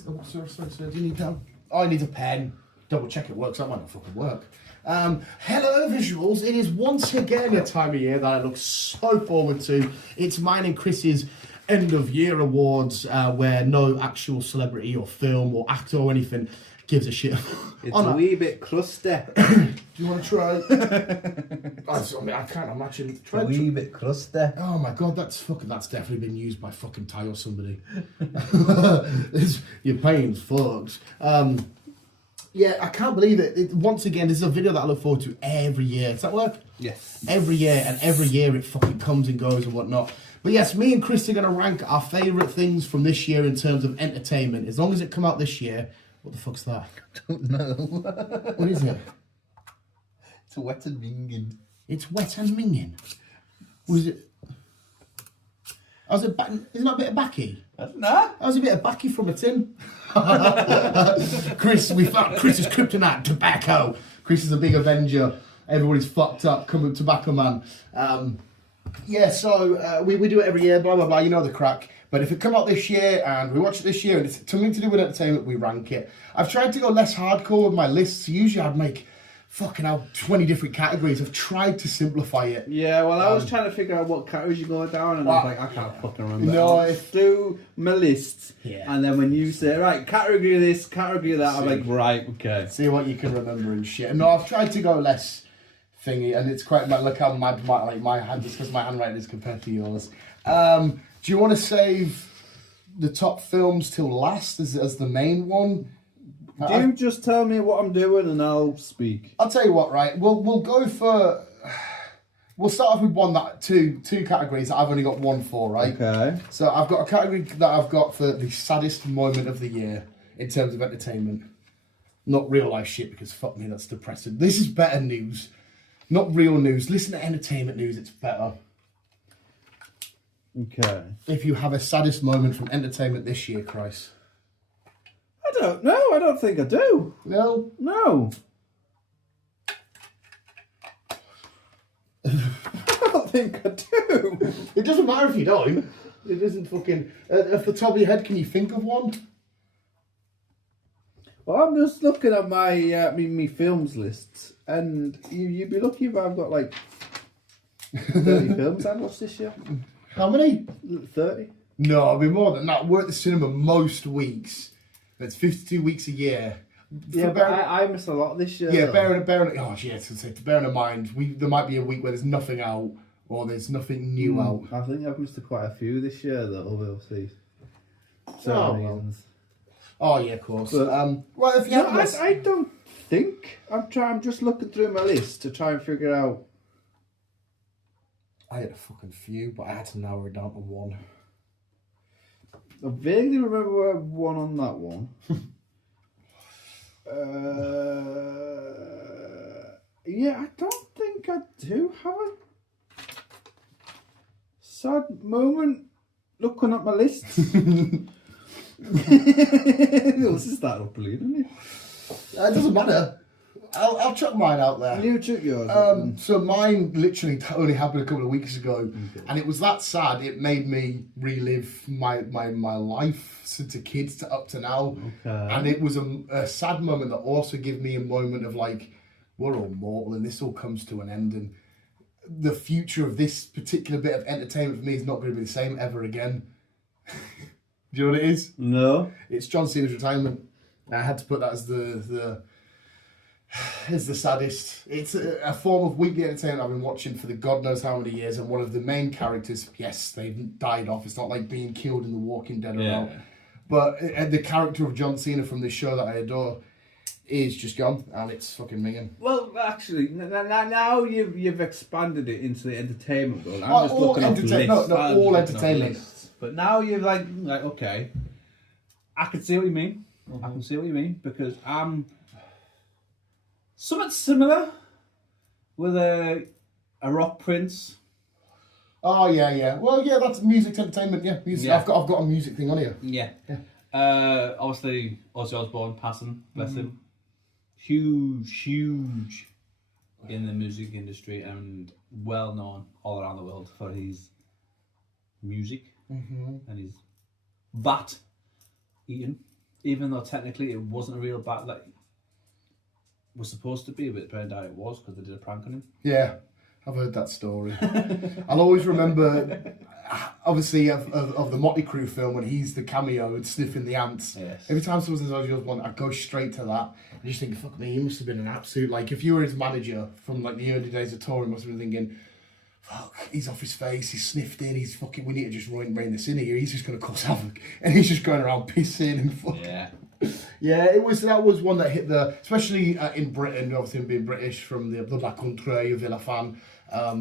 Chris. Oh, sorry. Do you need that? Oh, I need a pen. Double check it works. That might not fucking work. Hello, visuals. It is once again a time of year that I look so forward to. It's mine and Chris's end of year awards, where no actual celebrity or film or actor or anything gives a shit. It's a wee bit crusty. Do you want to try? I can't imagine. A wee bit crusty. Oh my god, that's definitely been used by fucking Ty or somebody. Your pain's fucked. Yeah, I can't believe it. Once again, this is a video that I look forward to every year. Does that work? Yes. Every year, and every year it fucking comes and goes and whatnot. But yes, me and Chris are going to rank our favourite things from this year in terms of entertainment. As long as it come out this year. What the fuck's that? I don't know. What is it? It's wet and minging. It's wet and minging. Was it? Isn't that a bit of backy? I don't know. That was a bit of backy from a tin. Chris, we found Chris's kryptonite, tobacco. Chris is a big Avenger. Everybody's fucked up. Come with Tobacco Man. Yeah, so we do it every year, blah, blah, blah. You know the crack. But if it come out this year and we watch it this year and it's something to do with entertainment, we rank it. I've tried to go less hardcore with my lists. Usually I'd make fucking hell 20 different categories. I've tried to simplify it. Yeah, well, I was trying to figure out what categories you go down, and I was like, I can't fucking remember. No, I'll do my list, and then when you say, right, category this, category that, I'm like, right, okay. See what you can remember and shit. No, I've tried to go less thingy, and it's quite, look how my hand, just because my handwriting is compared to yours. Do you want to save the top films till last as the main one? You just tell me what I'm doing and I'll speak. I'll tell you what, right? We'll go for. We'll start off with two categories that I've only got one for, right? Okay. So I've got a category that I've got for the saddest moment of the year in terms of entertainment. Not real life shit, because fuck me, that's depressing. This is better news. Not real news. Listen to entertainment news, it's better. Okay. If you have a saddest moment from entertainment this year, Christ. I don't know. I don't think I do. No? No. I don't think I do. It doesn't matter if you don't. It isn't fucking... off the top of your head, can you think of one? Well, I'm just looking at my me films lists, and you'd be lucky if I've got like 30 films I've watched this year. How many? 30. No, I'll be more than that. We're at the cinema most weeks. That's 52 weeks a year. Yeah, but I missed a lot this year. Yeah, bearing in mind, there might be a week where there's nothing out or there's nothing new out. I think I've missed quite a few this year, though, obviously. Reasons. Oh, yeah, of course. But, well, if you have I don't think. I'm just looking through my list to try and figure out. I had a fucking few, but I had to narrow it down to one. I vaguely remember one on that one. Yeah, I don't think I do have a sad moment looking at my list. This is starting up bleeding, isn't it? It doesn't matter. I'll chuck mine out there. You chuck yours. So mine literally only happened a couple of weeks ago, and it was that sad. It made me relive my life since a kid to up to now, and it was a sad moment that also gave me a moment of like, we're all mortal, and this all comes to an end, and the future of this particular bit of entertainment for me is not going to be the same ever again. Do you know what it is? No. It's John Cena's retirement. I had to put that as the saddest. It's a form of weekly entertainment I've been watching for the God knows how many years, and one of the main characters, yes, they've died off. It's not like being killed in The Walking Dead or not. But the character of John Cena from this show that I adore is just gone, and it's fucking minging. Well, actually, now you've expanded it into the entertainment world. I'm just looking at the list. No, all entertainment. But now you're like okay, I can see what you mean. I can see what you mean, because I'm something similar with a rock prince. Oh yeah. Well, yeah, that's music entertainment. Yeah, music. Yeah. I've got a music thing on here. Yeah. Obviously, Ozzy Osbourne passing, bless him. Huge in the music industry and well known all around the world for his music and his vat eating even though technically it wasn't a real bat, like was supposed to be, but it turned out it was because they did a prank on him. Yeah, I've heard that story. I'll always remember, obviously, of the Motley Crue film when he's the cameo and sniffing the ants. Yes. Every time someone says Ozzy Osbourne, I go straight to that. I just think, fuck me, he must have been an absolute, like, if you were his manager from like the early days of touring, you must have been thinking, fuck, he's off his face, he's sniffed in, he's fucking, we need to just rein this in here, he's just going to cause havoc. And he's just going around pissing and fucking. Yeah. Yeah, that was one that hit especially in Britain, obviously being British from the Black Country, Villa fan,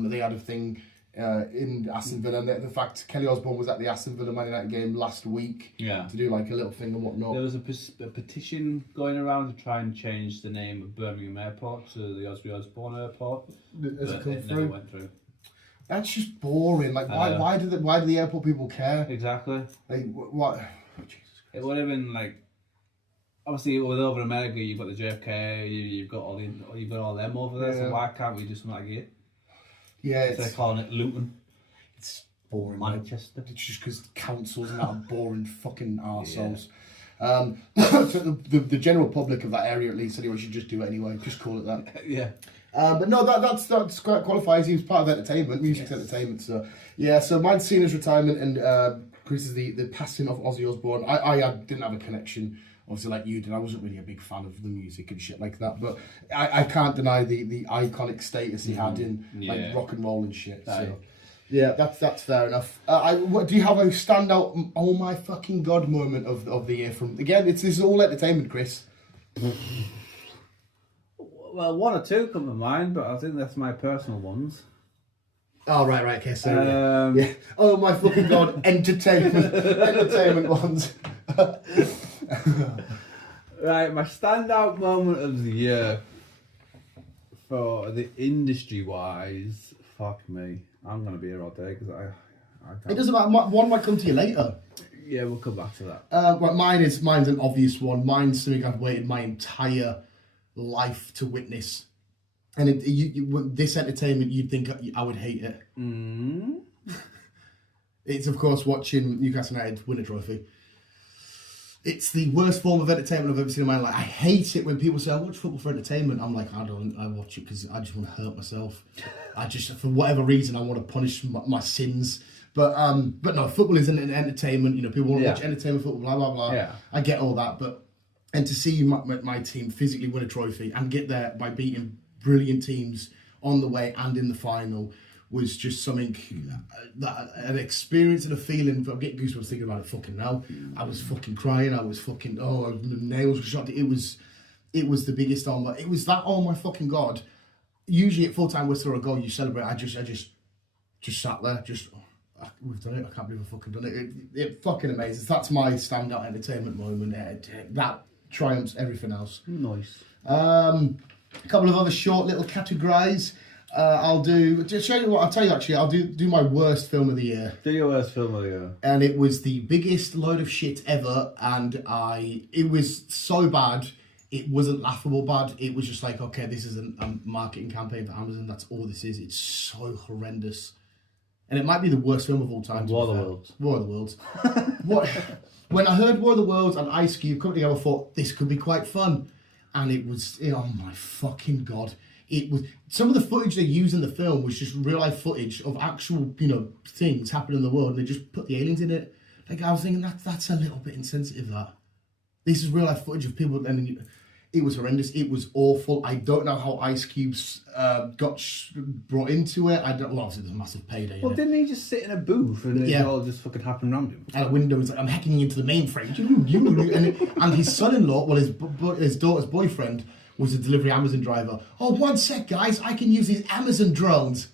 they had a thing in Aston Villa, and the fact Kelly Osbourne was at the Aston Villa Man United game last week to do like a little thing and whatnot. There was a petition going around to try and change the name of Birmingham Airport to the Ozzy Osbourne Airport, but it never went through. That's just boring. Like, why do the airport people care? Exactly. Like, what? Oh, Jesus Christ. It would have been like, obviously with over America, you've got the JFK, you've got all them over there. So why can't we do something like here? Yeah, they're calling it Luton. It's boring. Manchester. It's just because councils and that are boring fucking arseholes. So the general public of that area, at least, anyway, should just do it anyway. Just call it that. Yeah. But no, that's quite qualifies. He was part of entertainment, music's entertainment. So yeah, so mine's seen his retirement, and Chris is the passing of Ozzy Osbourne. I didn't have a connection, obviously, like you did. I wasn't really a big fan of the music and shit like that, but I can't deny the iconic status he had in like rock and roll and shit. So yeah, that's fair enough. Do you have a standout oh my fucking god moment of the year from again? This is all entertainment, Chris. Well, one or two come to mind, but I think that's my personal ones. Oh, right, okay, so yeah. Oh my fucking god, entertainment ones. Right, my standout moment of the year for the industry-wise, fuck me, I'm going to be here all day because I can't. It doesn't matter, one might come to you later. Yeah, we'll come back to that. Well, mine's an obvious one. Mine's something I've waited my entire life to witness. And this entertainment, you'd think I would hate it. It's, of course, watching Newcastle United win a trophy. It's the worst form of entertainment I've ever seen in my life. I hate it when people say, I watch football for entertainment. I'm like, I don't. I watch it because I just want to hurt myself. I just, for whatever reason, I want to punish my sins. But no, football isn't an entertainment. You know, people want to watch entertainment football, blah, blah, blah. Yeah. I get all that. And to see my team physically win a trophy and get there by beating brilliant teams on the way and in the final was just something, an experience and a feeling. I'm getting goosebumps thinking about it fucking now. I was fucking crying. I was fucking, nails were shot. It was the biggest it was that, oh my fucking God. Usually at full-time whistle or a goal, you celebrate. I just sat there, we've done it. I can't believe I've fucking done it. It fucking amazing. That's my standout entertainment moment. That triumphs everything else. Nice. A couple of other short little categories. I'll tell you actually, I'll do my worst film of the year. Do your worst film of the year. And it was the biggest load of shit ever, and it was so bad, it wasn't laughable bad. It was just like, okay, this is a marketing campaign for Amazon, that's all this is. It's so horrendous. And it might be the worst film of all time. War of the Worlds. War of the Worlds. When I heard War of the Worlds and Ice Cube coming together, I thought, this could be quite fun. And it was, oh my fucking God. It was, some of the footage they used in the film was just real life footage of actual, things happening in the world, and they just put the aliens in it. Like, I was thinking, that's a little bit insensitive, that. This is real life footage of people, and it was horrendous. It was awful. I don't know how Ice Cube's got brought into it. Obviously there's a massive payday. Well, didn't he just sit in a booth and it all just fucking happened around him? At a window, he's like, I'm hacking into the mainframe. and his son-in-law, well, his daughter's boyfriend, was a delivery Amazon driver. Oh, one sec, guys, I can use these Amazon drones.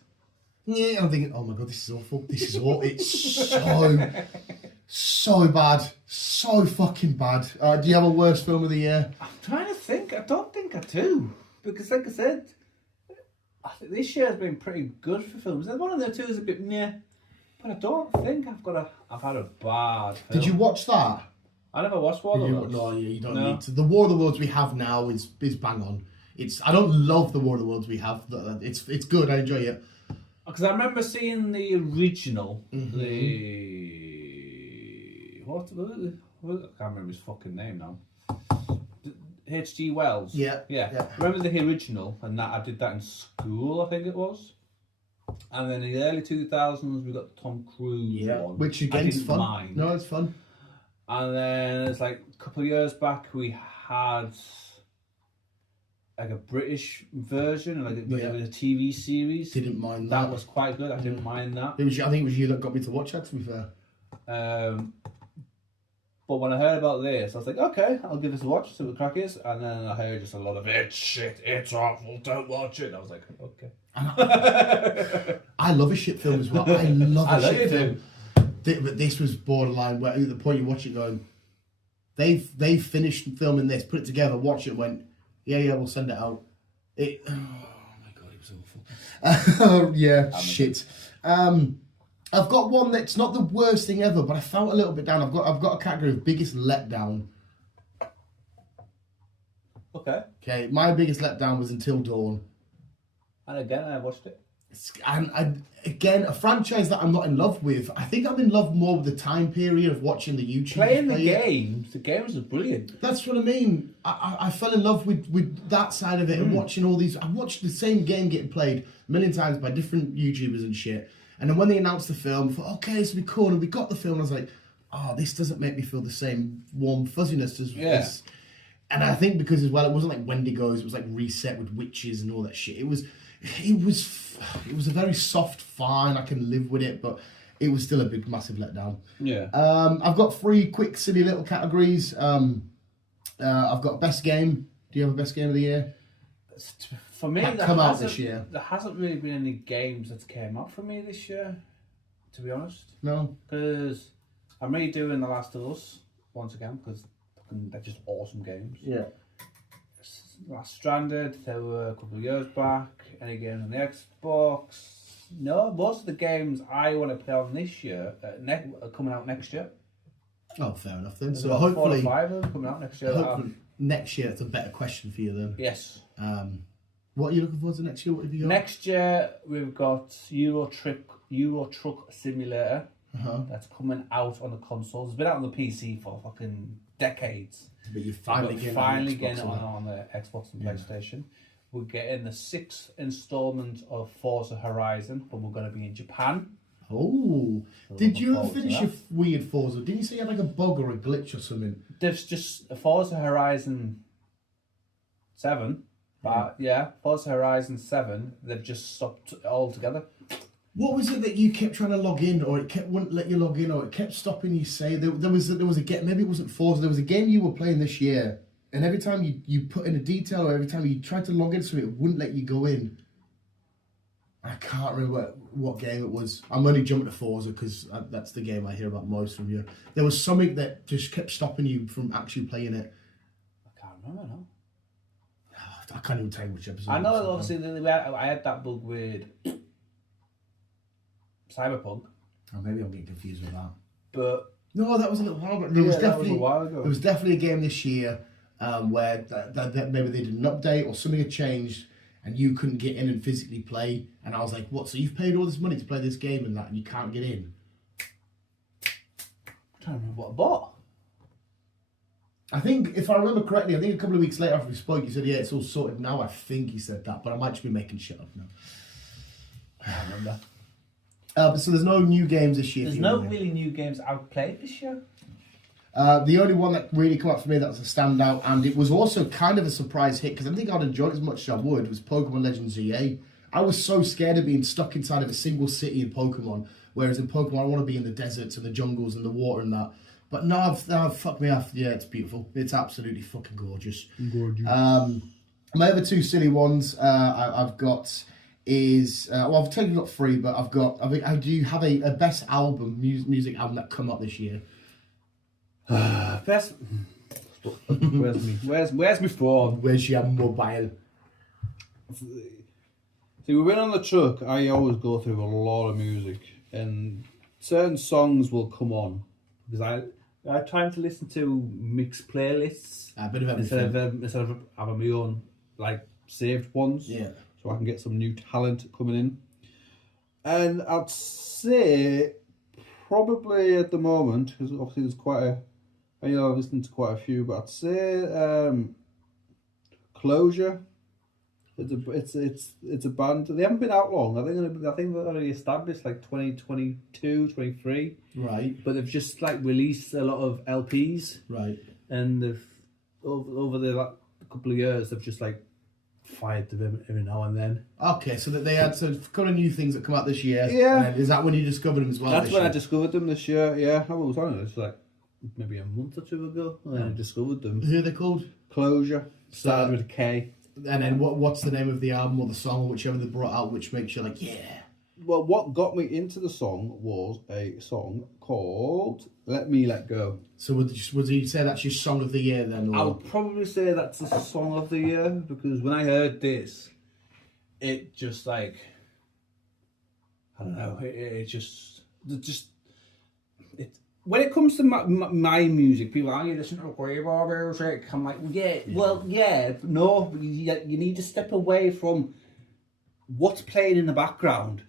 Yeah, I'm thinking, oh my God, this is awful. This is awful. It's so bad. So fucking bad. Do you have a worst film of the year? I'm trying to think. I don't think I do. Because like I said, I think this year has been pretty good for films. One of the two is a bit meh. But I don't think I've had a bad film. Did you watch that? I never watched War of the Worlds. No, you don't need to. The War of the Worlds we have now is bang on. I don't love the War of the Worlds we have. It's good. I enjoy it. Because I remember seeing the original, what I can't remember his fucking name now. H.G. Wells. Yeah. Remember the original, and that I did that in school, I think it was. And then in the early 2000s, we got the Tom Cruise one, which again is fun. Mind. No, it's fun. And then it's like a couple of years back, we had like a British version, like it was a TV series. Didn't mind that. That was quite good. I didn't mind that. I think it was you that got me to watch that. To be fair. But when I heard about this, I was like, okay, I'll give this a watch, see what the crack is. And then I heard just a lot of it's shit, it's awful, don't watch it. And I was like, okay. I love a shit film as well. I love a shit film. But this was borderline where at the point you watch it going, they've finished filming this, put it together, watch it, went, yeah, we'll send it out. Oh my god, it was awful. Shit. I've got one that's not the worst thing ever, but I felt a little bit down. I've got a category of biggest letdown. Okay, my biggest letdown was Until Dawn. And again, I watched it. And again, a franchise that I'm not in love with. I think I'm in love more with the time period of watching the YouTube. Playing the games. The games are brilliant. That's what I mean. I fell in love with that side of it and watching all these. I watched the same game getting played a million times by different YouTubers and shit. And then when they announced the film, I thought, okay, this will be cool. And we got the film, and I was like, oh, this doesn't make me feel the same warm fuzziness as this. And I think because as well, it wasn't like Wendigos. It was like Reset with witches and all that shit. It was a very soft, fine. I can live with it, but it was still a big, massive letdown. Yeah. I've got 3 quick, silly little categories. I've got best game. Do you have a best game of the year? For me, that come out this year. There hasn't really been any games that came out for me this year, to be honest. No. Because I'm redoing The Last of Us once again, because they're just awesome games. Yeah. Last Stranded, they were a couple of years back. Any games on the Xbox? No, most of the games I want to play on this year are coming out next year. Oh, fair enough then. There's So about hopefully 4 or 5 of them coming out next year. Hopefully next year it's a better question for you then. Yes. What are you looking forward to next year? What have you got? Next year we've got Euro Truck Simulator. That's coming out on the consoles. It's been out on the PC for fucking decades. But you're finally getting it on the Xbox and PlayStation. We're getting the 6th installment of Forza Horizon, but we're going to be in Japan. Oh, so did you ever finish your weird Forza? Didn't you say you had like a bug or a glitch or something? There's just a Forza Horizon 7. Forza Horizon 7, they've just stopped it altogether. What was it that you kept trying to log in, or wouldn't let you log in, or it kept stopping you? Say there was a game. Maybe it wasn't Forza. There was a game you were playing this year, and every time you put in a detail, or every time you tried to log in, so it wouldn't let you go in. I can't remember what game it was. I'm only jumping to Forza because that's the game I hear about most from you. There was something that just kept stopping you from actually playing it. I can't remember now. I can't even tell you which episode. I know that obviously I had that bug with Cyberpunk. Oh, maybe I'm getting confused with that. But no, that was a little while ago. That was a while ago. There was definitely a game this year where that maybe they did an update or something had changed and you couldn't get in and physically play. And I was like, what? So you've paid all this money to play this game and that, and you can't get in? I'm trying to remember what I bought. I think, if I remember correctly, a couple of weeks later after we spoke, you said, yeah, it's all sorted now. I think he said that, but I might just be making shit up now. I can't remember. So there's no new games this year. There's no really new games I've played this year. The only one that really came up for me that was a standout, and it was also kind of a surprise hit, because I didn't think I'd enjoy it as much as I would, was Pokemon Legends ZA. I was so scared of being stuck inside of a single city in Pokemon, whereas in Pokemon I want to be in the deserts and the jungles and the water and that. But no, fuck me off. Yeah, it's beautiful. It's absolutely fucking gorgeous. My other 2 silly ones I've got is I've technically got 3, but I do have a best album, music album that come up this year. Best. Where's my phone? Where's your mobile? See, when on the truck, I always go through a lot of music, and certain songs will come on because I try to listen to mixed playlists. A bit of everything. Instead of having my own saved ones. Yeah. So I can get some new talent coming in. And I'd say probably at the moment, because obviously there's quite I've listened to quite a few, but I'd say Closure. It's a band. They haven't been out long. I think they're already established like 2022, 23. Right. But they've just like released a lot of LPs. Right. And they've over the like, couple of years they've just like fired them every now and then. Okay, so that they had a couple of new things that come out this year. Yeah. And is that when you discovered them as well? That's when year? I discovered them this year. Yeah, I was on it. It's like maybe a month or two ago. And I discovered them. Who are they called? Closure. Started with a K. And then what's the name of the album or the song or whichever they brought out, which makes you like, yeah. Well, what got me into the song was a song called "Let Me Let Go." So would you say that's your song of the year then? Or? I would probably say that's the song of the year because when I heard this, it just like I don't know. It just when it comes to my music, people are, you listen to great music. I'm like, yeah, well, yeah, but no, but you need to step away from what's playing in the background.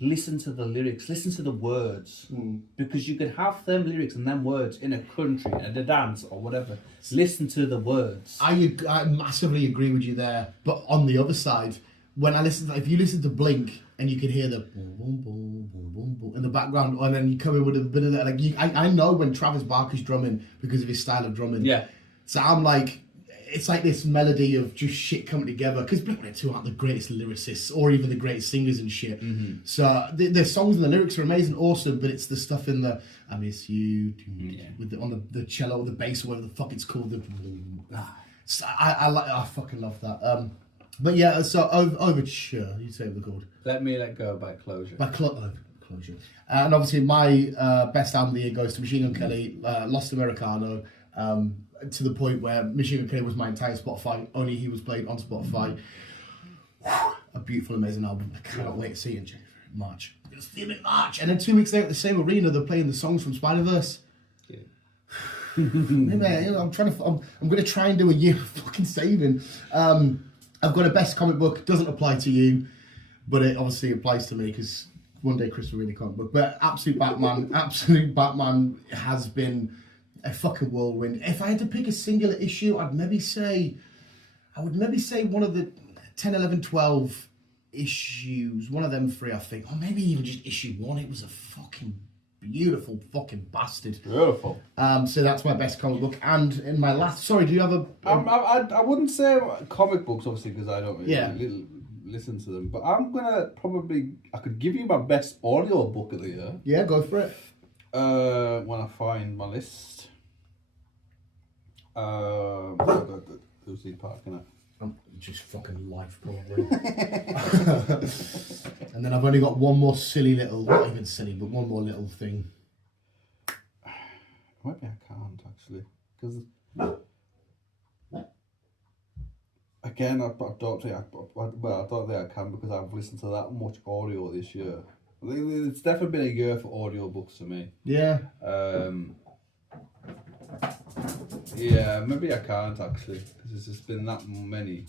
Listen to the lyrics, listen to the words, because you could have them lyrics and them words in a country, at a dance or whatever. Listen to the words. I massively agree with you there, but on the other side, when if you listen to Blink and you can hear the boom boom boom boom boom boom in the background, and then you come in with a bit of that, like I know when Travis Barker's drumming because of his style of drumming. Yeah. So I'm like, it's like this melody of just shit coming together because Blink-182 aren't the greatest lyricists or even the greatest singers and shit. So the songs and the lyrics are amazing, awesome, but it's the stuff in the "I miss you" with on the cello or the bass or whatever the fuck it's called. So I fucking love that. But yeah, so Overture, you say what they're called. Let Me Let Go by Closure. Closure. And obviously my best album of the year goes to Machine Gun Kelly, Lost Americano, to the point where Machine Gun Kelly was my entire Spotify, only he was played on Spotify. A beautiful, amazing album. I cannot wait to see it in January, March. I'm going to see him in March. And then 2 weeks later at the same arena, they're playing the songs from Spider-Verse. Yeah. I'm going to try and do a year of fucking saving. I've got a best comic book. Doesn't apply to you, but it obviously applies to me because one day Chris will read a comic book. But Absolute Batman has been a fucking whirlwind. If I had to pick a singular issue, I would maybe say one of the 10, 11, 12 issues, one of them three, I think, or maybe even just issue 1. It was a fucking beautiful fucking bastard. Beautiful. So that's my best comic book. And in my last, sorry, do you have a? I wouldn't say comic books, obviously, because I don't Yeah. really listen to them. But I'm gonna I could give you my best audio book of the year. Yeah, go for it. When I find my list. Lucy Park, innit? Just fucking life, probably. And then I've only got one more silly little, not even silly, but one more little thing. Maybe I can't actually, because again, I don't think I can because I've listened to that much audio this year. It's definitely been a year for audio books for me. Yeah. Yeah, maybe I can't actually because there's just been that many.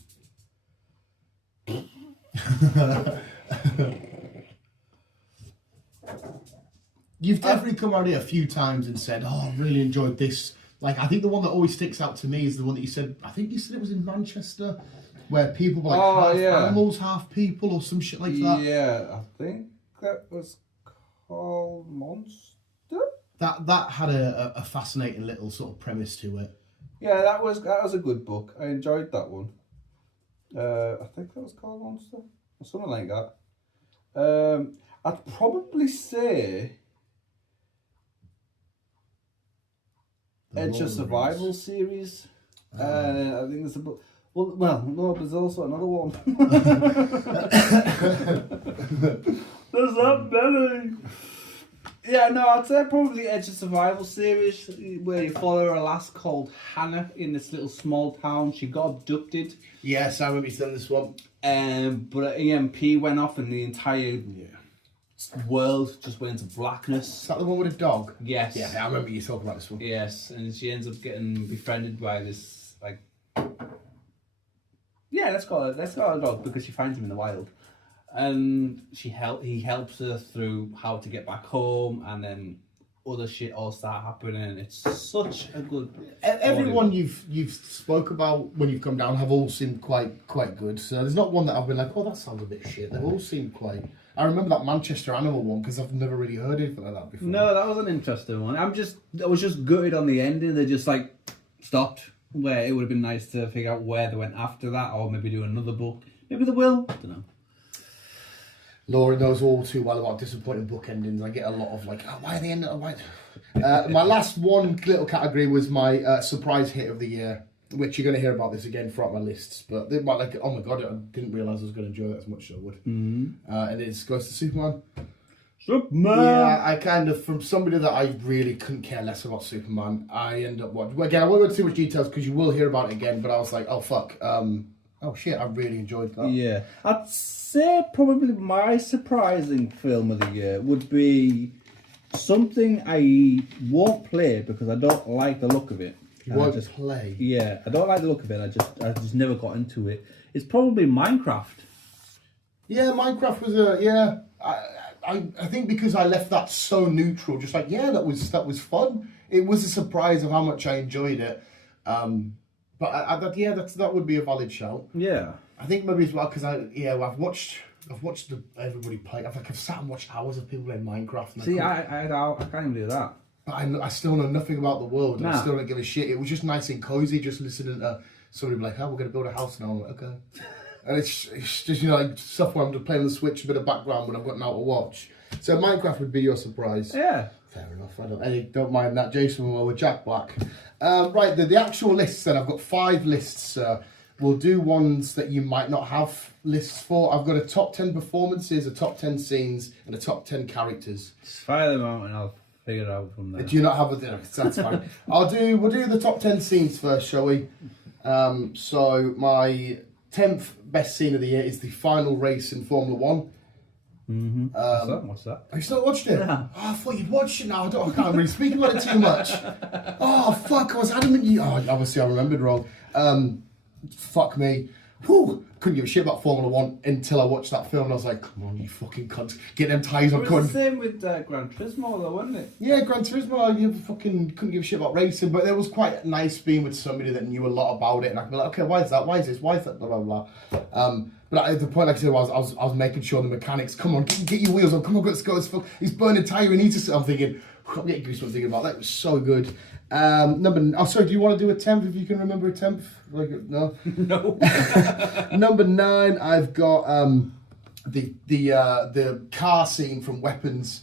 You've definitely come out here a few times and said, "Oh, I really enjoyed this." Like, I think the one that always sticks out to me is the one that you said. I think you said it was in Manchester, where people were like half animals, half people, or some shit like that. Yeah, I think that was called Monster. That had a fascinating little sort of premise to it. Yeah, that was a good book. I enjoyed that one. I think that was called Monster or something like that. I'd probably say Edge of Survival series. I think there's a book. Well, no, there's also another one. There's that many. Yeah, no, I'd say probably Edge of Survival series, where you follow a lass called Hannah in this little small town. She got abducted. Yes, I remember you saying this one. But an EMP went off and the entire world just went into blackness. Is that the one with a dog? Yes. Yeah, I remember you talking about this one. Yes, and she ends up getting befriended by this, like... Yeah, let's call it a dog because she finds him in the wild. And he helps her through how to get back home, and then other shit all start happening. It's such a good. Everyone you've spoke about when you've come down have all seemed quite good. So there's not one that I've been like, oh, that sounds a bit shit. They've all seemed quite. I remember that Manchester Animal one because I've never really heard anything like that before. No, that was an interesting one. I was just gutted on the ending. They just like stopped. Where it would have been nice to figure out where they went after that, or maybe do another book. Maybe they will. I don't know. Laura knows all too well about disappointing book endings. I get a lot of like, oh, why are they ending? Why? My last one little category was my surprise hit of the year, which you're going to hear about this again throughout my lists. But they might like, oh my god, I didn't realise I was going to enjoy that as much as I would. Mm-hmm. And it goes to Superman. Superman. Yeah, I kind of, from somebody that I really couldn't care less about Superman, I end up watching. Again, I won't go into too much details because you will hear about it again. But I was like, oh fuck, oh shit, I really enjoyed that. Yeah, I'd say probably my surprising film of the year would be something I won't play because I don't like the look of it. You won't play. Yeah, I don't like the look of it. I just never got into it. It's probably Minecraft. Yeah, Minecraft was I think because I left that so neutral, just like that was fun. It was a surprise of how much I enjoyed it. But that would be a valid shout. Yeah, I think maybe as well because I've watched everybody play. I've sat and watched hours of people playing Minecraft. And see, I can't even do that. But I still know nothing about the world. And I still don't give a shit. It was just nice and cozy, just listening to somebody be like, "Oh, we're gonna build a house now." I'm like, okay. And it's just like stuff where I'm just playing on the Switch, a bit of background when I've got now to watch. So Minecraft would be your surprise. Yeah. Fair enough. I don't mind that. Jason Momoa with Jack Black. Right, the actual lists then. I've got 5 lists. We'll do ones that you might not have lists for. I've got a top 10 performances, a top 10 scenes, and a top 10 characters. Just fire them out and I'll figure it out from there. Do you not have a... That's fine. We'll do the top 10 scenes first, shall we? So my 10th best scene of the year is the final race in Formula 1. Mm-hmm. What's that? Have you still watched it? No. Oh, I thought you'd watched it now. I can't really speak about it too much. Oh, fuck. I was adamant you... Oh, obviously I remembered wrong. Fuck me. Whew. Couldn't give a shit about Formula 1 until I watched that film and I was like, come on, you fucking cunt. Get them tyres on. It was the same with Gran Turismo though, wasn't it? Yeah, Gran Turismo, you fucking couldn't give a shit about racing, but it was quite nice being with somebody that knew a lot about it and I could be like, okay, why is that? Why is this? Why is that? Blah, blah, blah. But at the point, like I said, I was making sure the mechanics, come on, get your wheels on, come on, let's go. He's burning tyre, he needs to... I'm thinking, I'm getting goosebumps thinking about that. It was so good. Sorry, do you want to do a 10th if you can remember a 10th? Like, no? No. Number 9, I've got the car scene from Weapons.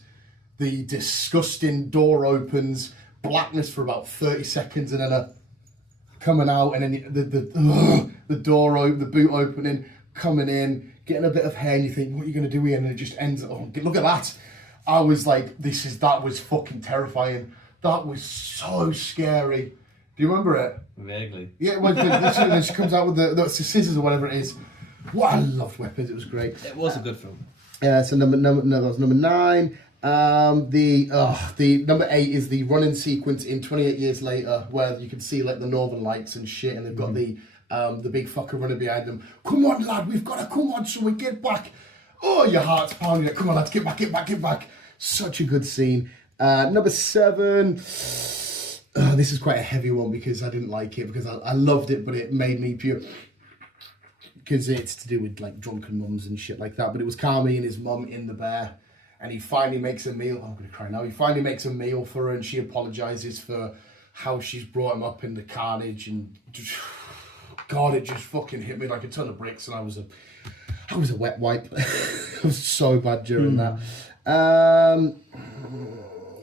The disgusting door opens, blackness for about 30 seconds, and then coming out, and then the door open, the boot opening, coming in, getting a bit of hair, and you think, what are you going to do here? And then it just ends. Oh, look at that! I was like, that was fucking terrifying. That was so scary. Do you remember it? Vaguely. Yeah, when she comes out with the scissors or whatever it is. What I loved Weapons. It was great. It was a good film. Yeah. So that was number 9. The number 8 is the running sequence in 28 Years Later, where you can see like the Northern Lights and shit, and they've got the big fucker running behind them. Come on, lad, we've got to come on, so we get back. Oh, your heart's pounding. Come on, lads, get back. Such a good scene. Number 7. This is quite a heavy one because I didn't like it because I loved it, but it made me pure. Because it's to do with like drunken mums and shit like that. But it was Carmi and his mum in the bear, and he finally makes a meal. I'm gonna cry now. He finally makes a meal for her, and she apologizes for how she's brought him up in the carnage. And God, it just fucking hit me like a ton of bricks, and I was a wet wipe. I was so bad during that.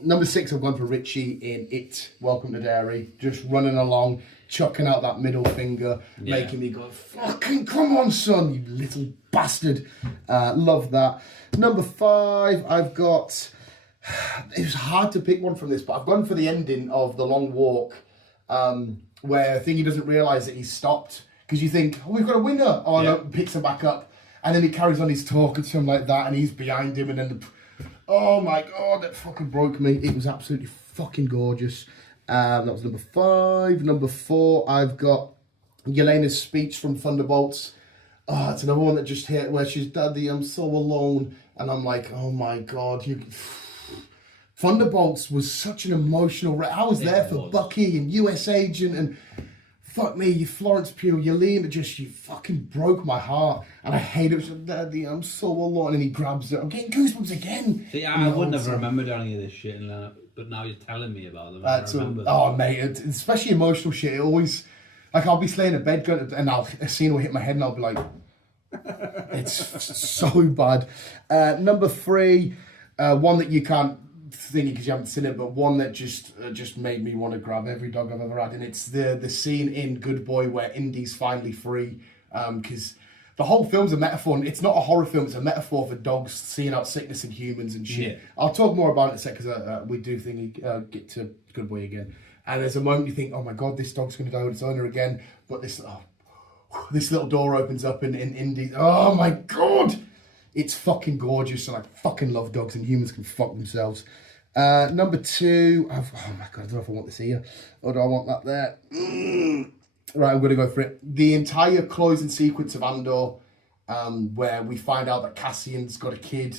Number 6, I've gone for Richie in It, Welcome to Derry. Just running along, chucking out that middle finger, making me go, fucking come on, son, you little bastard. Love that. Number 5, I've got... It was hard to pick one from this, but I've gone for the ending of The Long Walk, where I think he doesn't realise that he's stopped. Because you think, oh, we've got a winner. Oh, no, picks her back up. And then he carries on his talk and something like that, and he's behind him, and then oh my God, that fucking broke me. It was absolutely fucking gorgeous. That was number 5. Number 4, I've got Yelena's speech from Thunderbolts. Oh, it's another one that just hit where she's, Daddy, I'm so alone. And I'm like, oh my God, Thunderbolts was such an emotional. I was there for Bucky and US Agent and fuck me, you Florence Pugh, you Liam, you fucking broke my heart, and I hate it. Daddy, I'm so alone, and he grabs it. I'm getting goosebumps again. See, I would never remembered any of this shit, but now you're telling me about them. I remember. Oh mate, especially emotional shit. It always, like, I'll be laying in bed and a scene will hit my head, and I'll be like, it's so bad. Number 3, one that you can't think because you haven't seen it, but one that just made me want to grab every dog I've ever had, and it's the scene in Good Boy where Indy's finally free, because the whole film's a metaphor. It's not a horror film; it's a metaphor for dogs seeing out sickness in humans and shit. Yeah. I'll talk more about it in a sec because we do think get to Good Boy again, and there's a moment you think, oh my god, this dog's going to die with its owner again, but this little door opens up in Indy. Oh my god, it's fucking gorgeous, and I fucking love dogs, and humans can fuck themselves. Number 2, oh my god, I don't know if I want this here, or do I want that there? Right, I'm going to go for it. The entire closing sequence of Andor, where we find out that Cassian's got a kid,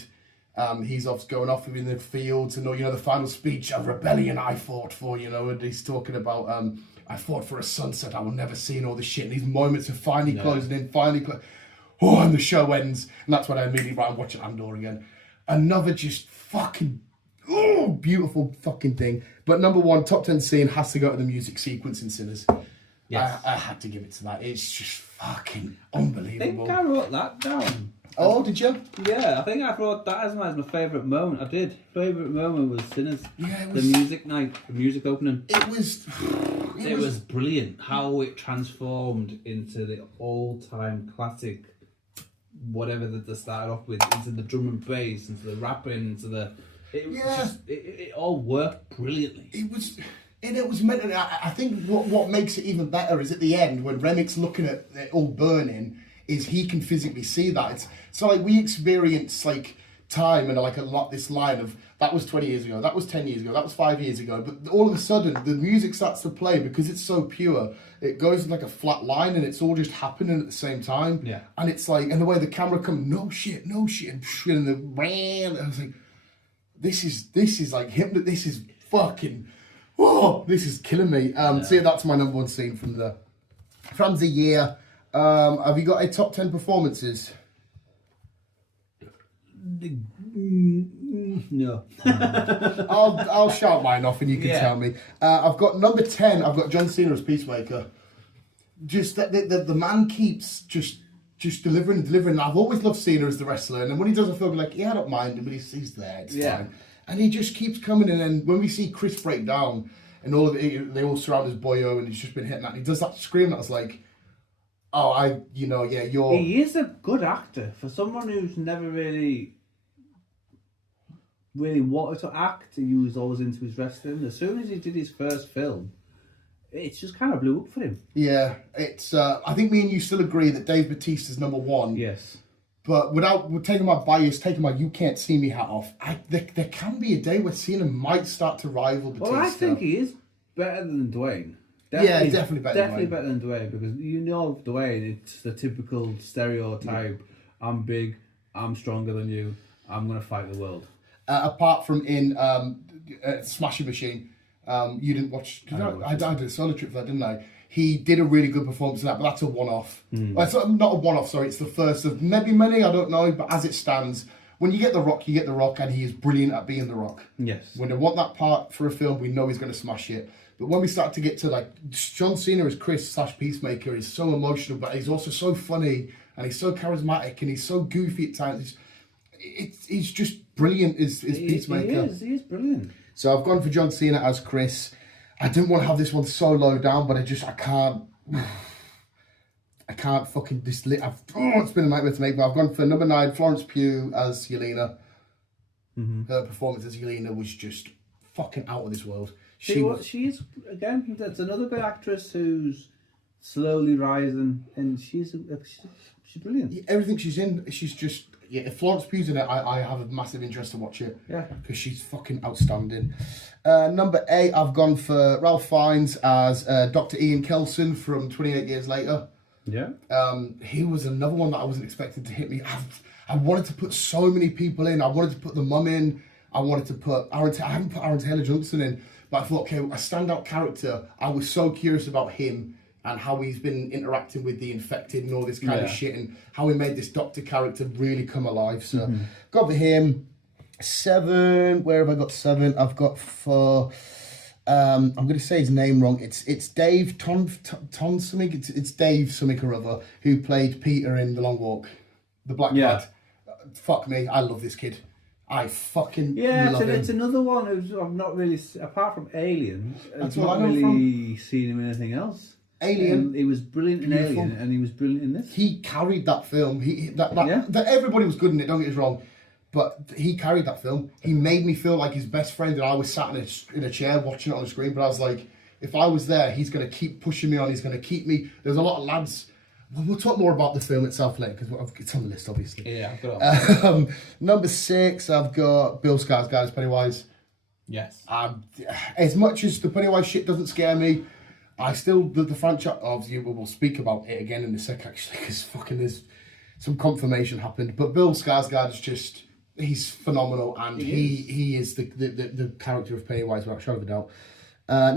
he's going off in the fields, and the final speech, a rebellion I fought for, and he's talking about, I fought for a sunset I will never see, and all this shit, and these moments of finally closing in, and the show ends, and that's when I immediately, I'm watching Andor again. Another just fucking beautiful fucking thing. But number 1, top 10 scene has to go to the music sequence in Sinners. Yes. I had to give it to that. It's just fucking unbelievable. I think I wrote that down. Oh, did you? Yeah, I think I wrote that as my favourite moment. I did. Favourite moment was Sinners. Yeah, it was... The music night, the music opening. It was brilliant how it transformed into the all-time classic, whatever that they started off with, into the drum and bass, into the rapping, into the... It all worked brilliantly. It was meant to, I think what makes it even better is at the end when Remic's looking at it all burning, is he can physically see that. So like we experience like time and like this line of that was 20 years ago, that was 10 years ago, that was 5 years ago, but all of a sudden the music starts to play because it's so pure. It goes in like a flat line and it's all just happening at the same time. Yeah. And it's like, and the way the camera comes, no shit, and the ran, I was like, this is like him. This is fucking. Whoa! This is killing me. So yeah, that's my number 1 scene from the year. Have you got a top 10 performances? No. I'll shout mine off and you can tell me. I've got number 10. I've got John Cena as Peacemaker. Just that the man keeps just delivering. I've always loved Cena as the wrestler, and then when he does, I feel like, I don't mind him, but he's there, it's fine. And he just keeps coming in, and when we see Chris break down, and all of it, they all surround his boyo, and he's just been hitting that, and he does that scream, that was like, you're... He is a good actor, for someone who's never really wanted to act. He was always into his wrestling. As soon as he did his first film, it just kind of blew up for him. Yeah, it's. I think me and you still agree that Dave Bautista's number 1. Yes. But without taking my bias, taking my "you can't see me" hat off, there can be a day where Cena might start to rival Bautista. Well, I think he is better than Dwayne. Definitely better than Dwayne, because Dwayne, it's the typical stereotype. Yeah. I'm big, I'm stronger than you, I'm going to fight the world. Apart from in Smashing Machine. You didn't watch... I did a solo trip for that, didn't I? He did a really good performance in that, but that's a one-off. It's not a one-off, sorry. It's the first of maybe many, I don't know. But as it stands, when you get The Rock, you get The Rock, and he is brilliant at being The Rock. Yes. When they want that part for a film, we know he's going to smash it. But when we start to get to, like, John Cena as Chris/Peacemaker is so emotional, but he's also so funny, and he's so charismatic, and he's so goofy at times. He's just brilliant as Peacemaker. He is brilliant. So I've gone for John Cena as Chris. I didn't want to have this one so low down, but I can't fucking it's been a nightmare to make, but I've gone for number 9, Florence Pugh as Yelena. Mm-hmm. Her performance as Yelena was just fucking out of this world. She is, again, that's another good actress who's slowly rising, and she's brilliant. Everything she's in, she's just... Yeah, if Florence Pugh's in it, I have a massive interest to watch it. Yeah. Because she's fucking outstanding. Number 8, I've gone for Ralph Fiennes as Dr. Ian Kelson from 28 Years Later. Yeah. He was another one that I wasn't expecting to hit me. I wanted to put so many people in. I wanted to put the mum in. I wanted to put I haven't put Aaron Taylor Johnson in, but I thought, okay, a standout character. I was so curious about him and how he's been interacting with the infected and all this kind of shit, and how he made this Doctor character really come alive. So, got for him 7. Where have I got 7? I've got for. I'm going to say his name wrong. It's Dave Ton something. It's Dave something or other who played Peter in The Long Walk, the black lad. Fuck me, I love this kid. I fucking love him. It's another one who's I've not really, apart from Alien, That's I've what not I know really seen him in anything else. Alien. He was brilliant in Beautiful. Alien, and he was brilliant in this. He carried that film. That everybody was good in it. Don't get us wrong, but he carried that film. He made me feel like his best friend, and I was sat in a chair watching it on the screen. But I was like, if I was there, he's going to keep pushing me on. He's going to keep me. There's a lot of lads. We'll talk more about the film itself later because it's on the list, obviously. Yeah, I've got it. Number 6, I've got Bill Skarsgård as Pennywise. Yes. As much as the Pennywise shit doesn't scare me, I still the franchise. Obviously, we'll speak about it again in a sec, actually, because fucking there's some confirmation happened. But Bill Skarsgård is just—he's phenomenal, and he is the character of Pennywise without a shadow of a doubt.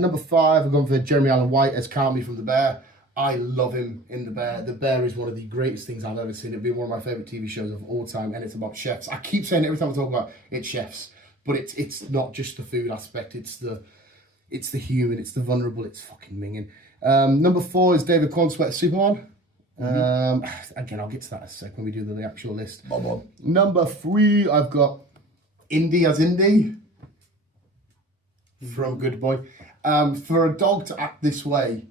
Number 5, I've gone for Jeremy Allen White as Carmy from The Bear. I love him in The Bear. The Bear is one of the greatest things I've ever seen. It'd be one of my favourite TV shows of all time, and it's about chefs. I keep saying it every time I talk about it's chefs, but it's not just the food aspect. It's the human. It's the vulnerable. It's fucking minging. Number 4 is David Cornsweet as Superman. Again, I'll get to that in a sec when we do the actual list. Number 3, I've got Indy as Indy from Good Boy. For a dog to act this way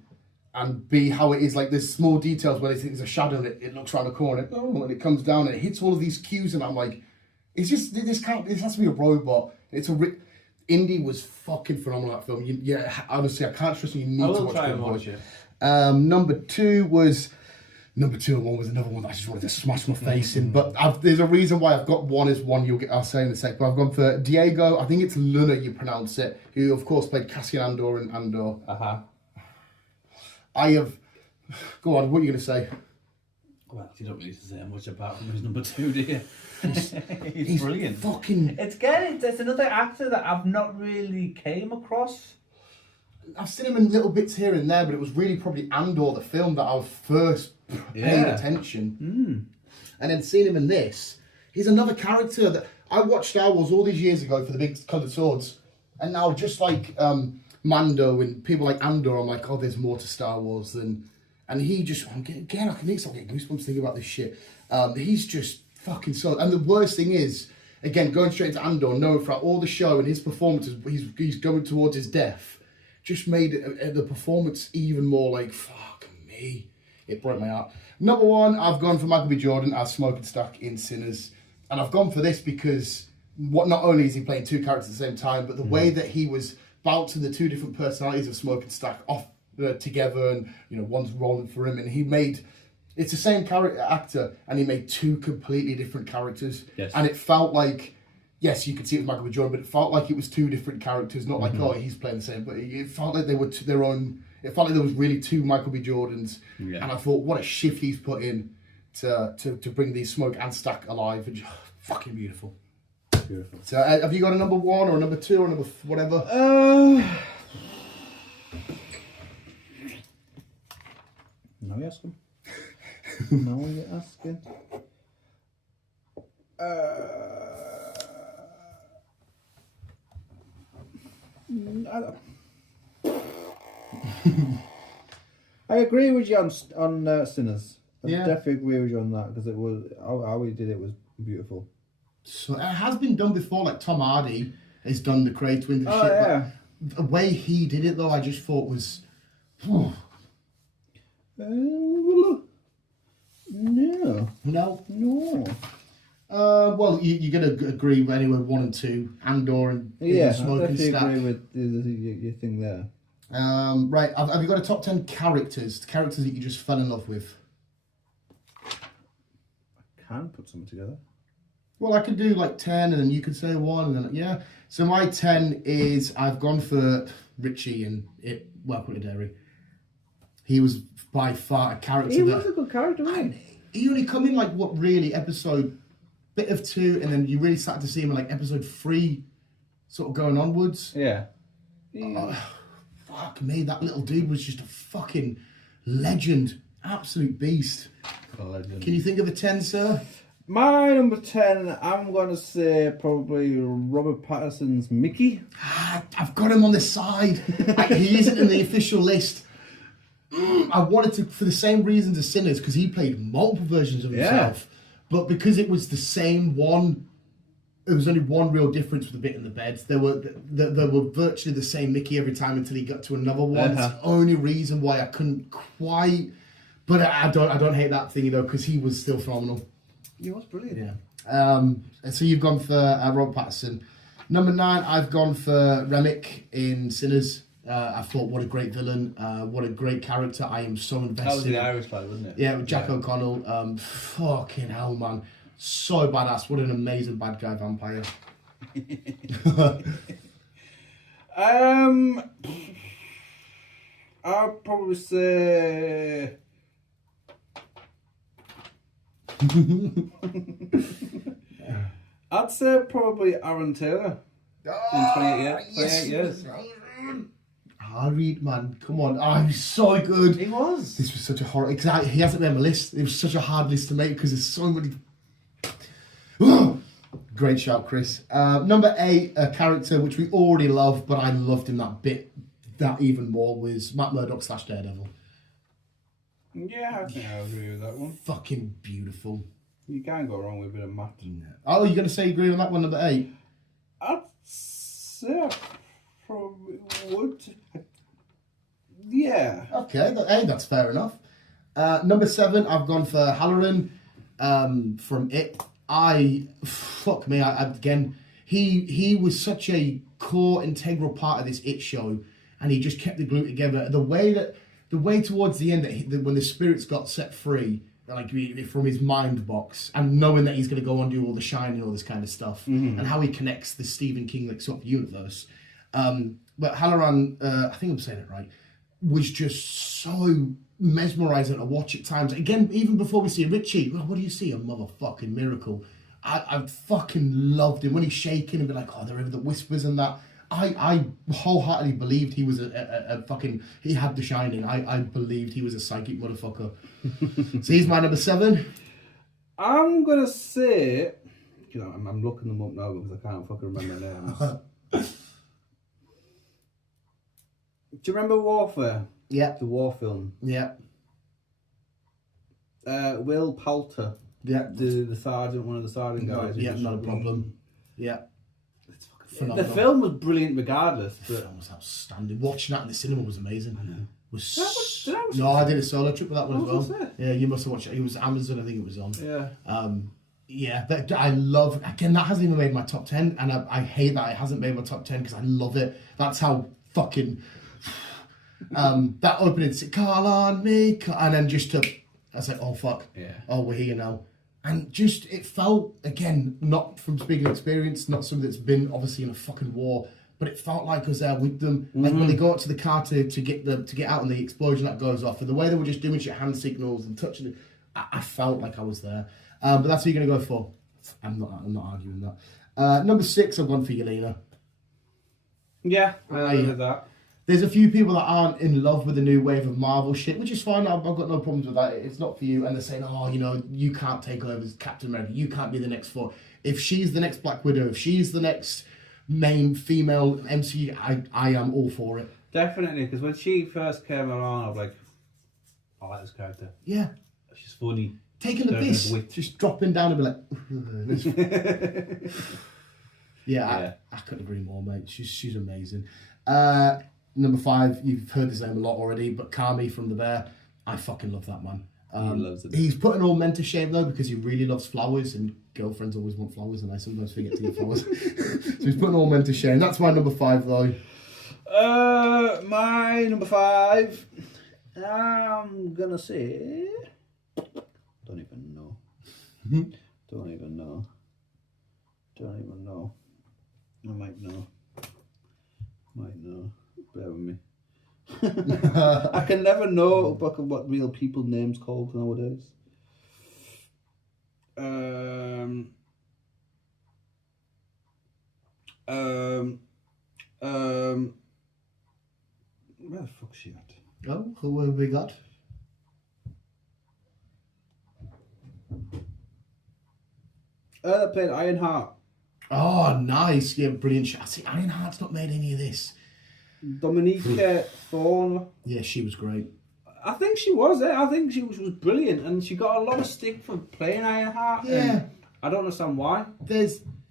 and be how it is, like there's small details where they think there's a shadow and it looks around the corner and it comes down and it hits all of these cues, and I'm like, this has to be a robot. Indy was fucking phenomenal, that film. Honestly, I can't trust you. You need to watch Good Boy. Watch it. Number 2 was another one that I just wanted to smash my face in. But there's a reason why I've got one as one. I'll say in a sec. But I've gone for Diego. I think it's Luna. You pronounce it. Who of course played Cassian Andor in Andor. I have. Go on. What are you going to say? Well, you don't really say much apart from his number 2, do you? He's brilliant. Fucking. It's another actor that I've not really came across. I've seen him in little bits here and there, but it was really probably Andor, the film, that I first paid attention. And then seeing him in this, he's another character that I watched Star Wars all these years ago for the big coloured swords, and now just like Mando and people like Andor, I'm like, oh, there's more to Star Wars than. And he just again, I can start getting goosebumps thinking about this shit. He's just fucking so. And the worst thing is, again, going straight into Andor, knowing throughout all the show and his performances, he's going towards his death. Just made the performance even more like, fuck me. It broke my heart. Number 1, I've gone for Michael B. Jordan as Smoking Stack in Sinners. And I've gone for this because not only is he playing 2 characters at the same time, but the way that he was bouncing the 2 different personalities of Smoking Stack off together, and one's rolling for him, and it's the same actor, and he made 2 completely different characters. Yes. And it felt like, yes, you could see it was Michael B. Jordan, but it felt like it was 2 different characters, not like, oh, he's playing the same, but it felt like they were their own. It felt like there was really 2 Michael B. Jordans, and I thought, what a shift he's put in to bring these Smoke and Stack alive, and just, fucking beautiful. Beautiful. So, have you got a number 1 or a number 2 or a number whatever? Now you're asking. Now you're asking. I agree with you on Sinners. I definitely agree with you on that, because it was how he did it was beautiful. So it has been done before, like Tom Hardy has done the Cray Twins and shit. Yeah. But the way he did it, though, I just thought was. No. Well, you're going to agree with anyway 1 and 2, Andor and Smoking I definitely Stack. agree with your thing there. Right, have you got a top 10 characters that you just fell in love with? I can put something together. Well, I could do like 10 and then you could say 1 and then, So my 10 is, I've gone for Richie and Welcome to Derry. He was by far a character. He was a good character, wasn't he? He only come in like, episode bit of 2, and then you really started to see him in like episode 3, sort of going onwards. Yeah. Fuck me, that little dude was just a fucking legend. Absolute beast. A legend. Can you think of a 10, sir? My number 10, I'm going to say probably Robert Pattinson's Mickey. I've got him on the side. He isn't in the official list. I wanted to, for the same reasons as Sinners, because he played multiple versions of himself. But because it was the same one, there was only one real difference with the bit in the bed. There were virtually the same Mickey every time until he got to another one. It's the only reason why I couldn't quite. But I don't hate that thing though, because he was still phenomenal. He was brilliant. Yeah. And so you've gone for Robert Pattinson. Number 9, I've gone for Remick in Sinners. I thought, what a great villain, what a great character. I am so invested. That was the Irish guy, wasn't it? Yeah, with Jack O'Connell. Fucking hell, man. So badass. What an amazing bad guy vampire. I'll probably say... I'd say probably Aaron Taylor. In 28 years. Harry, man, come on. Oh, he was so good. He was. This was such a horror. Exactly. He hasn't made my list. It was such a hard list to make because there's so many. Great shout, Chris. Number 8, a character which we already love, but I loved him that even more, was Matt Murdock / Daredevil. Yeah, I think I agree with that one. Fucking beautiful. You can't go wrong with a bit of Matt. Oh, you're going to say you agree on that one, number 8? I'd say I probably would. Yeah. Okay, that's fair enough. Number 7, I've gone for Halloran from It. Fuck me, again, he was such a core, integral part of this It show, and he just kept the glue together. The way towards the end, when the spirits got set free, like from his mind box, and knowing that he's going to go on and do all the Shining and all this kind of stuff, and how he connects the Stephen King like sort of universe. But Halloran, I think I'm saying it right, was just so mesmerising to watch at times. Again, even before we see Richie, well, what do you see? A motherfucking miracle. I fucking loved him when he's shaking and be like, oh, the whispers and that. I wholeheartedly believed he was a fucking, he had the Shining. I believed he was a psychic motherfucker. So he's my number 7. I'm gonna say, you know, I'm looking them up now because I can't fucking remember their names. Do you remember Warfare? Yeah. The war film. Yeah. Will Poulter. Yeah. The sergeant, one of the sergeant guys. Yeah, not a problem. Yeah. Phenomenal. The film was brilliant regardless. The film was outstanding. Watching that in the cinema was amazing. Did I watch No, I did a solo trip with that one as well. It? Yeah, you must have watched it. It was Amazon, I think it was on. Yeah. Yeah, that I love. Again, that hasn't even made my top 10, and I hate that it hasn't made my top 10 because I love it. That's how fucking that opening, call on me, and then just to, I was like, oh fuck, Yeah. Oh, we're here now. And just, it felt, again, not from speaking of experience, not something that's been obviously in a fucking war, but it felt like I was there with them. Like when they go up to the car to get out and the explosion that goes off, and the way they were just doing shit, hand signals and touching it, I felt like I was there. But that's who you're going to go for. I'm not arguing that. Number 6, I've gone for Yelena. Yeah, I agree with that. There's a few people that aren't in love with the new wave of Marvel shit, which is fine. I've got no problems with that. It's not for you. And they're saying, oh, you know, you can't take over as Captain America. You can't be the next Thor. If she's the next Black Widow, if she's the next main female MCU, I am all for it. Definitely, because when she first came along, I was like, I like this character. Yeah. She's funny. Taking the piss. Just dropping down and be like... Yeah. I couldn't agree more, mate. She's amazing. Number 5, you've heard his name a lot already, but Kami from The Bear. I fucking love that man. He loves it. He's putting all men to shame though, because he really loves flowers, and girlfriends always want flowers, and I sometimes forget to get flowers. So he's putting all men to shame. That's my number 5 though. My number 5, I'm gonna say, don't even know. Don't even know. I might know. Bear with me. I can never know what real people names called nowadays. Where the fuck's she at? Oh, who have we got? That played Ironheart. Oh, nice. Yeah, brilliant shot. See, Ironheart's not made any of this. Dominique Thorne. Yeah, she was great. I think she was. I think she was brilliant, and she got a lot of stick for playing Ironheart. Yeah. And I don't understand why.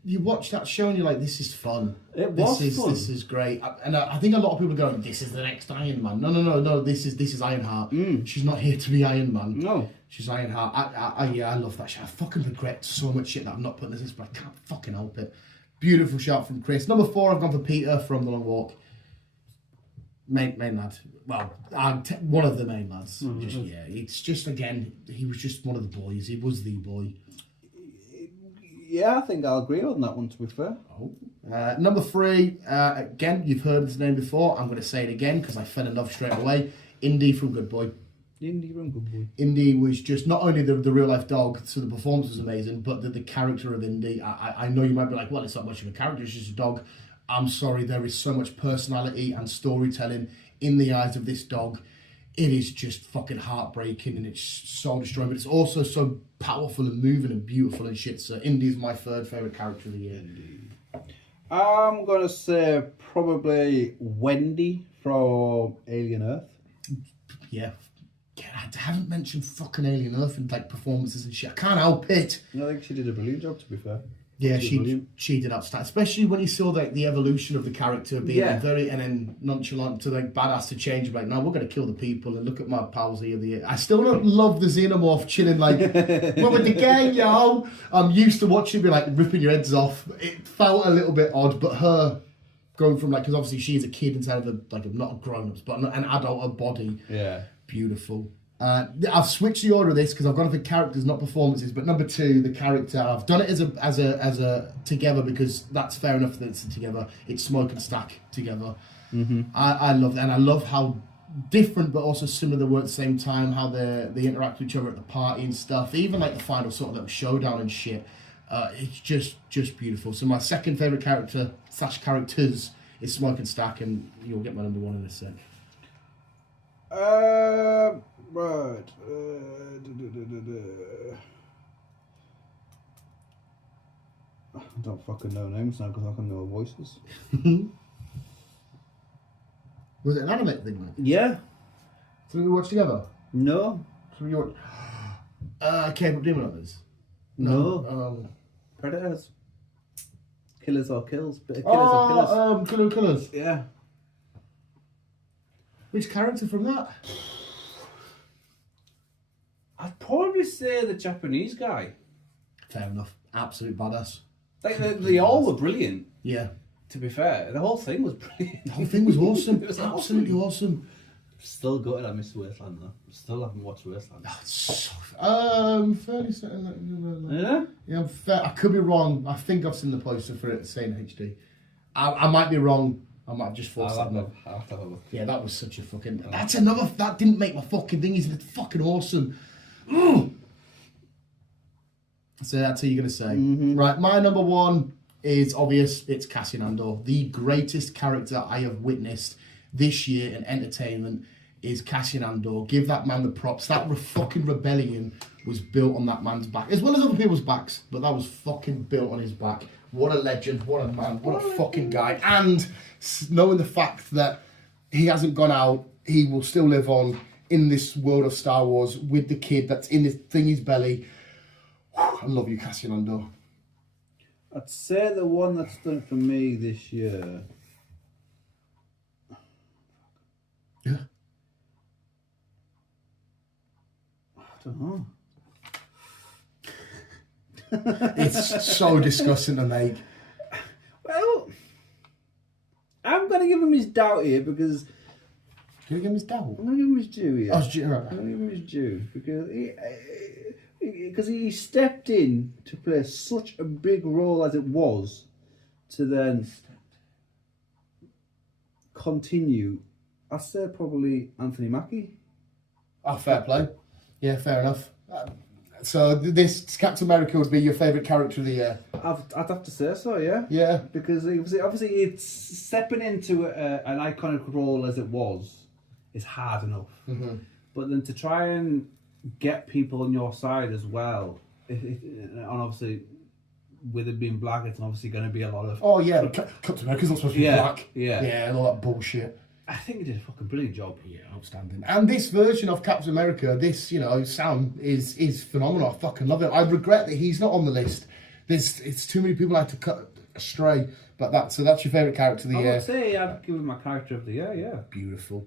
You watch that show and you're like, this is fun. It was fun. This is great. And I think a lot of people are going, this is the next Iron Man. No. This is Ironheart. She's not here to be Iron Man. No. She's Ironheart. I love that shit. I fucking regret so much shit that I'm not putting this, but I can't fucking help it. Beautiful shot from Chris. Number 4, I've gone for Peter from The Long Walk. Main lad. Well, one of the main lads. It's just, again, he was just one of the boys. He was the boy. Yeah, I think I'll agree on that one, to be fair. Number 3, again, you've heard his name before. I'm going to say it again because I fell in love straight away. Indy from Good Boy. Indy from Good Boy. Indy was just not only the real life dog, so the performance was amazing, but the character of Indy. I know you might be like, well, it's not much of a character, it's just a dog. I'm sorry, there is so much personality and storytelling in the eyes of this dog. It is just fucking heartbreaking and it's soul destroying, but it's also so powerful and moving and beautiful and shit. So Indy's my 3rd favourite character of the year. I'm going to say probably Wendy from Alien Earth. Yeah. I haven't mentioned fucking Alien Earth and like performances and shit. I can't help it. I think she did a brilliant job, to be fair. Yeah, she did outstanding. Especially when you saw the evolution of the character being very and then nonchalant to like badass to change. Like, no, we're gonna kill the people and look at my pals here. I still don't love the xenomorph chilling like, what with the gang, yo? I'm used to watching it be like ripping your heads off. It felt a little bit odd, but her going from like, because obviously she's a kid inside of not a grown up, but an adult, a body. Yeah, beautiful. I've switched the order of this because I've gone for characters, not performances. But number 2, the character. I've done it as a together because that's fair enough that it's together. It's Smoke and Stack together. Mm-hmm. I love that, and I love how different but also similar they were at the same time. How they interact with each other at the party and stuff. Even like the final sort of little showdown and shit. It's just beautiful. So my 2nd favourite character / characters is Smoke and Stack, and you'll get my number 1 in a sec. Right. I don't fucking know names now because I can know voices. Was it an anime thing, mate? Yeah. So we watched together? No. So we watched... K-pop Demon Hunters? No. Predators. Killers or kills. Killers or killers. Killers. Yeah. Which character from that? I'd probably say the Japanese guy. Fair enough. Absolute badass. Like they all were brilliant. Yeah. To be fair, the whole thing was brilliant. The whole thing was awesome. It was absolutely awesome. Still gutted I missed Wasteland though. Still haven't watched Wasteland. Fairly certain that Yeah? Yeah, I could be wrong. I think I've seen the poster for it saying HD. I might be wrong. I might have just forced that. I'll have to have a look. Yeah, that was such a fucking... That's another... That didn't make my fucking thing. He's fucking awesome. Mm. So that's who you're going to say. Mm-hmm. Right, my number 1 is obvious. It's Cassian Andor. The greatest character I have witnessed this year in entertainment is Cassian Andor. Give that man the props. That fucking rebellion was built on that man's back, as well as other people's backs, but that was fucking built on his back. What a legend, what a man, what a fucking guy. And knowing the fact that he hasn't gone out, he will still live on in this world of Star Wars with the kid that's in his thingy's belly. I love you, Cassian Andor. I'd say the one that's done it for me this year. Yeah. I don't know. It's so disgusting to make. Well, I'm going to give him his doubt here because... Can you give him his doubt? I'm going to give him his due here. Oh, it's right. I'm going to give him his due because he stepped in to play such a big role as it was to then continue. I say probably Anthony Mackie. Oh, fair play. Yeah, fair enough. So this Captain America would be your favourite character of the year? I'd have to say so, yeah. Yeah. Because obviously it's stepping into an iconic role as it was is hard enough. Mm-hmm. But then to try and get people on your side as well, and obviously with it being black, it's obviously going to be a lot of... Oh yeah, Captain America's not supposed to be black. Yeah. Yeah, and all that bullshit. I think he did a fucking brilliant job. Yeah, outstanding. And this version of Captain America, this, Sam is phenomenal. I fucking love it. I regret that he's not on the list. It's too many people I had to cut astray. But that's your favourite character of the year. I would say I'd give him my character of the year, yeah. Beautiful.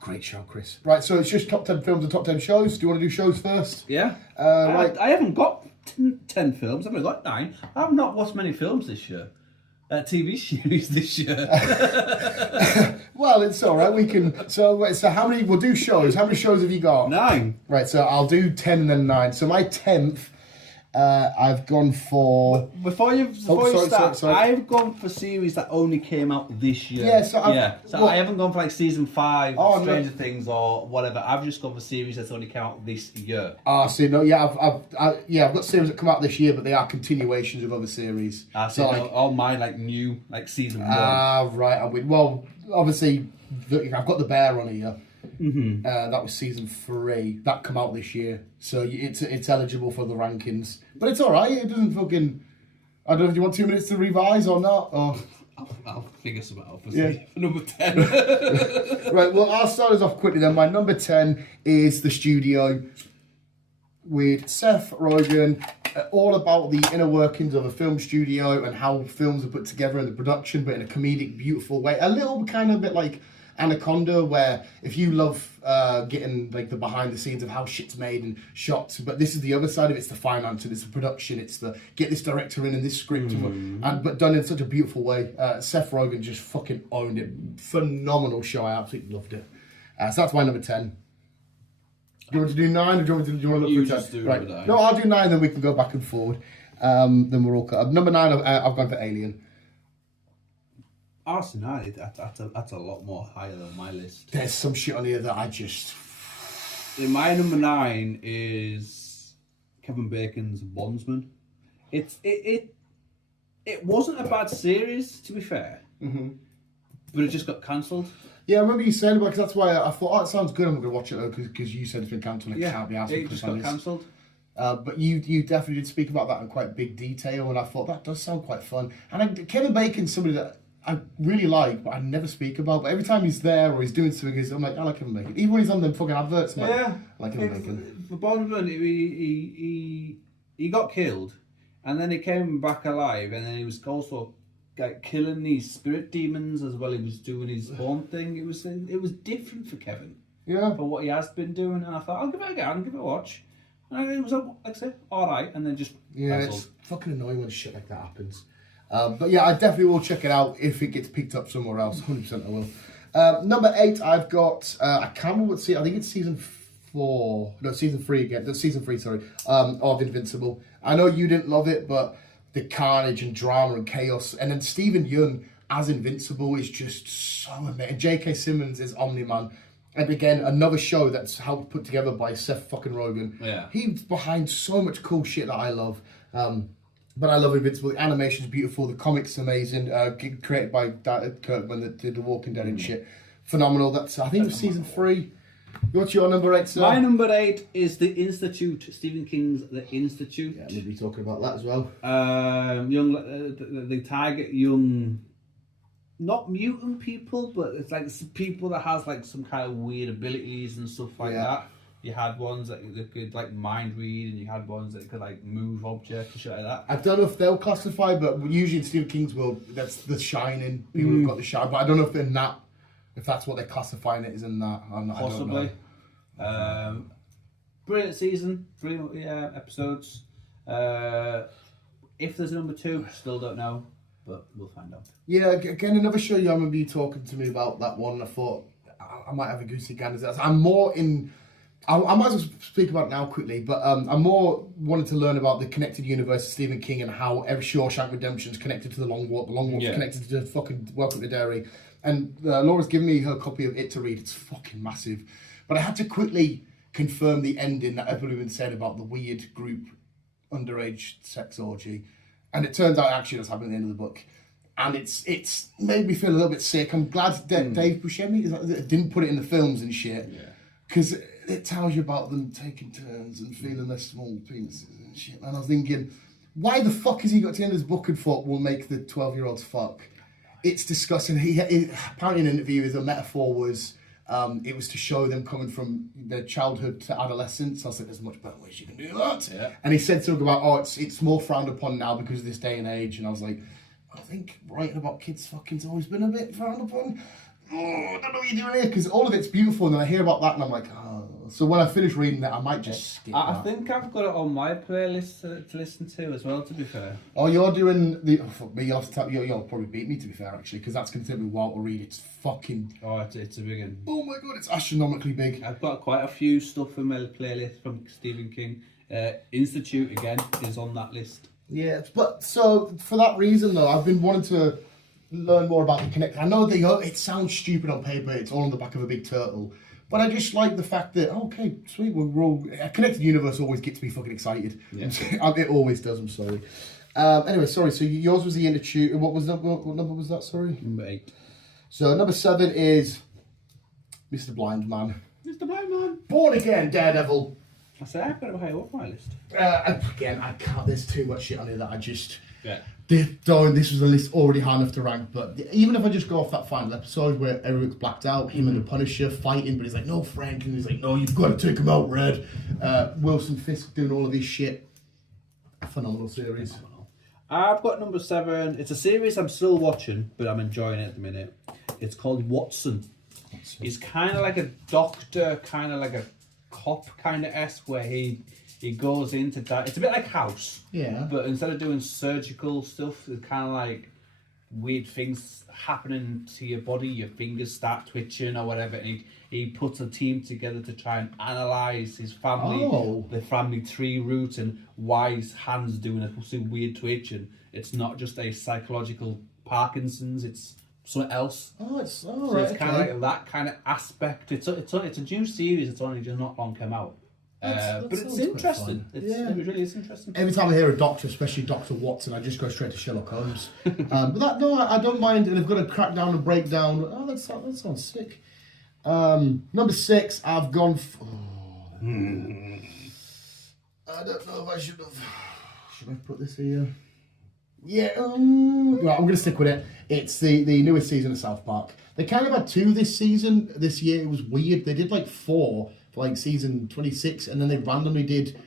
Great show, Chris. Right, so it's just top 10 films and top 10 shows. Do you want to do shows first? Yeah. Right. I haven't got 10 films. I've only got 9. I've not watched many films this year. TV series this year. Well, it's all right. We can. So how many? We'll do shows. How many shows have you got? 9. Right. So I'll do 10 and then 9. So my 10th, I've gone for. Before you start, I've gone for series that only came out this year. Yeah. So I haven't gone for like season 5, Oh, Stranger Things or whatever. I've just gone for series that's only came out this year. See, no, yeah, I've got series that come out this year, but they are continuations of other series. So all mine like new, like season 1. Right. Well, obviously, I've got The Bear on here. Mm-hmm. That was season 3. That come out this year, so it's eligible for the rankings. But it's all right. It doesn't fucking. I don't know if you want 2 minutes to revise or not. Or I'll figure something out for, Yeah. for number 10. Right. Well, I'll start us off quickly then. My number 10 is The Studio with Seth Rogen. All about the inner workings of a film studio and how films are put together in the production, but in a comedic, beautiful way. A little kind of bit like Anaconda, where if you love getting like the behind the scenes of how shit's made and shot, but this is the other side of it. It's the finance and it's the production. It's the get this director in and this script, but done in such a beautiful way. Seth Rogen just fucking owned it. Phenomenal show. I absolutely loved it. So that's my number 10. Do you want to do 9 or do you want to look for 10? Right. 9. No, I'll do 9, then we can go back and forward. Then we're all cut up. Number 9, I've gone for Alien. Arsenal, that's a lot more higher than my list. There's some shit on here that I just... My number 9 is Kevin Bacon's Bondsman. It wasn't a bad series, to be fair, but it just got cancelled. Yeah, I remember you saying about, because that's why I thought, it sounds good, I'm going to watch it, because you said it's been cancelled and it can't be asked. It just got cancelled. But you definitely did speak about that in quite big detail, and I thought that does sound quite fun. And Kevin Bacon's somebody that I really like, but I never speak about. But every time he's there or he's doing something, I'm like, I like Kevin Bacon. Even when he's on them fucking adverts, I'm like, I like Kevin Bacon. For Bondsman, he got killed, and then he came back alive, and then he was also like killing these spirit demons as well. He was doing his own thing. It was different for Kevin. Yeah. For what he has been doing, and I thought I'll give it a go, I'll give it a watch. And it was like I said, all right, and then just it's fucking annoying when shit like that happens. But yeah, I definitely will check it out if it gets picked up somewhere else. 100% I will. Number 8, I've got I can't remember what season. I think it's season 4. No, season 3 again. No, season 3. Sorry. Of Invincible. I know you didn't love it, but the carnage and drama and chaos, and then Stephen Yeun as Invincible is just so amazing. J.K. Simmons is Omni-Man. And again, another show that's helped put together by Seth fucking Rogen. Yeah. He's behind so much cool shit that I love. But I love Invincible. The animation's beautiful. The comic's amazing. Created by Kirkman that did The Walking Dead and shit. Phenomenal. That's I think it was season 3. What's your number 8, sir? My number 8 is The Institute. Stephen King's The Institute. Yeah, we'll be talking about that as well. They target young, not mutant people, but it's like people that has like some kind of weird abilities and stuff like that. You had ones that could like mind read, and you had ones that could like move objects and shit like that. I don't know if they'll classify, but usually in Stephen King's world, that's The Shining. People have got The Shining, but I don't know if they're not. If that's what they're classifying it as in that, Possibly. I don't know. Brilliant season, brilliant episodes. If there's a number 2, still don't know, but we'll find out. Yeah, again, another show. I remember you talking to me about that one. I thought I might have a goosey gander. I'm more in. I might as well speak about it now quickly, but I'm more wanting to learn about the connected universe of Stephen King and how every Shawshank Redemption is connected to The Long Walk. The Long Walk's connected to fucking Welcome to Derry. And Laura's given me her copy of It to read. It's fucking massive. But I had to quickly confirm the ending that everyone said about the weird group underage sex orgy. And it turns out actually that's happening at the end of the book. And it's made me feel a little bit sick. I'm glad Dave Buscemi didn't put it in the films and shit. Because it tells you about them taking turns and feeling their small penises and shit. And I was thinking, why the fuck has he got to the end of his book and thought we'll make the 12-year-olds fuck? It's disgusting. He apparently in an interview, the metaphor was it was to show them coming from their childhood to adolescence. I was like, there's much better ways you can do that. Yeah. And he said something about, it's more frowned upon now because of this day and age. And I was like, I think writing about kids fucking's always been a bit frowned upon. Oh, I don't know what you're doing here, because all of it's beautiful, and then I hear about that and I'm like, oh. So when I finish reading that, I might just skip I that. think I've got it on my playlist to listen to as well, to be fair. Oh, you're doing the... Oh, fuck me, you'll probably beat me, to be fair, actually, because that's going to take me a while to read. It's fucking... Oh, it's a big one. Oh my god, it's astronomically big. I've got quite a few stuff in my playlist from Stephen King. Institute, again, is on that list. Yeah, but so, for that reason, though, I've been wanting to learn more about the Connect. I know it sounds stupid on paper, it's all on the back of a big turtle, but I just like the fact that, okay, sweet, we're all... A connected universe always gets me fucking excited. Yeah. It always does, I'm sorry. Anyway, sorry, so yours was the Institute. What number was that, sorry? Number 8. So number 7 is Mr. Blind Man. Mr. Blind Man. Born Again Daredevil. I said I've got it higher up my list. Again, I can't, there's too much shit on here that I just... Yeah. This was a list already high enough to rank, but even if I just go off that final episode where Eric's blacked out, him and the Punisher fighting, but he's like, no, Frank, and he's like, no, you've got to take him out, Red. Wilson Fisk doing all of his shit. A phenomenal series. I've got number 7. It's a series I'm still watching, but I'm enjoying it at the minute. It's called Watson. He's kind of like a doctor, kind of like a cop kind of esque, where he goes into that. It's a bit like House. Yeah. But instead of doing surgical stuff, it's kind of like weird things happening to your body. Your fingers start twitching or whatever. And he puts a team together to try and analyse his family, the family tree route, and why his hand's doing a weird twitch. And it's not just a psychological Parkinson's, it's something else. Oh, it's all so right. it's kind of like that kind of aspect. It's a new series. It's only just not long come out. But it's interesting. It really is interesting. Every time I hear a doctor, especially Dr. Watson, I just go straight to Sherlock Holmes. But I don't mind. And I've got a crack down and breakdown. Oh, that sounds sick. Number 6, I've gone. I don't know if I should have. Should I put this here? Yeah. Right, I'm going to stick with it. It's the newest season of South Park. They kind of had 2 this year. It was weird. They did like 4. Like season 26, and then they randomly did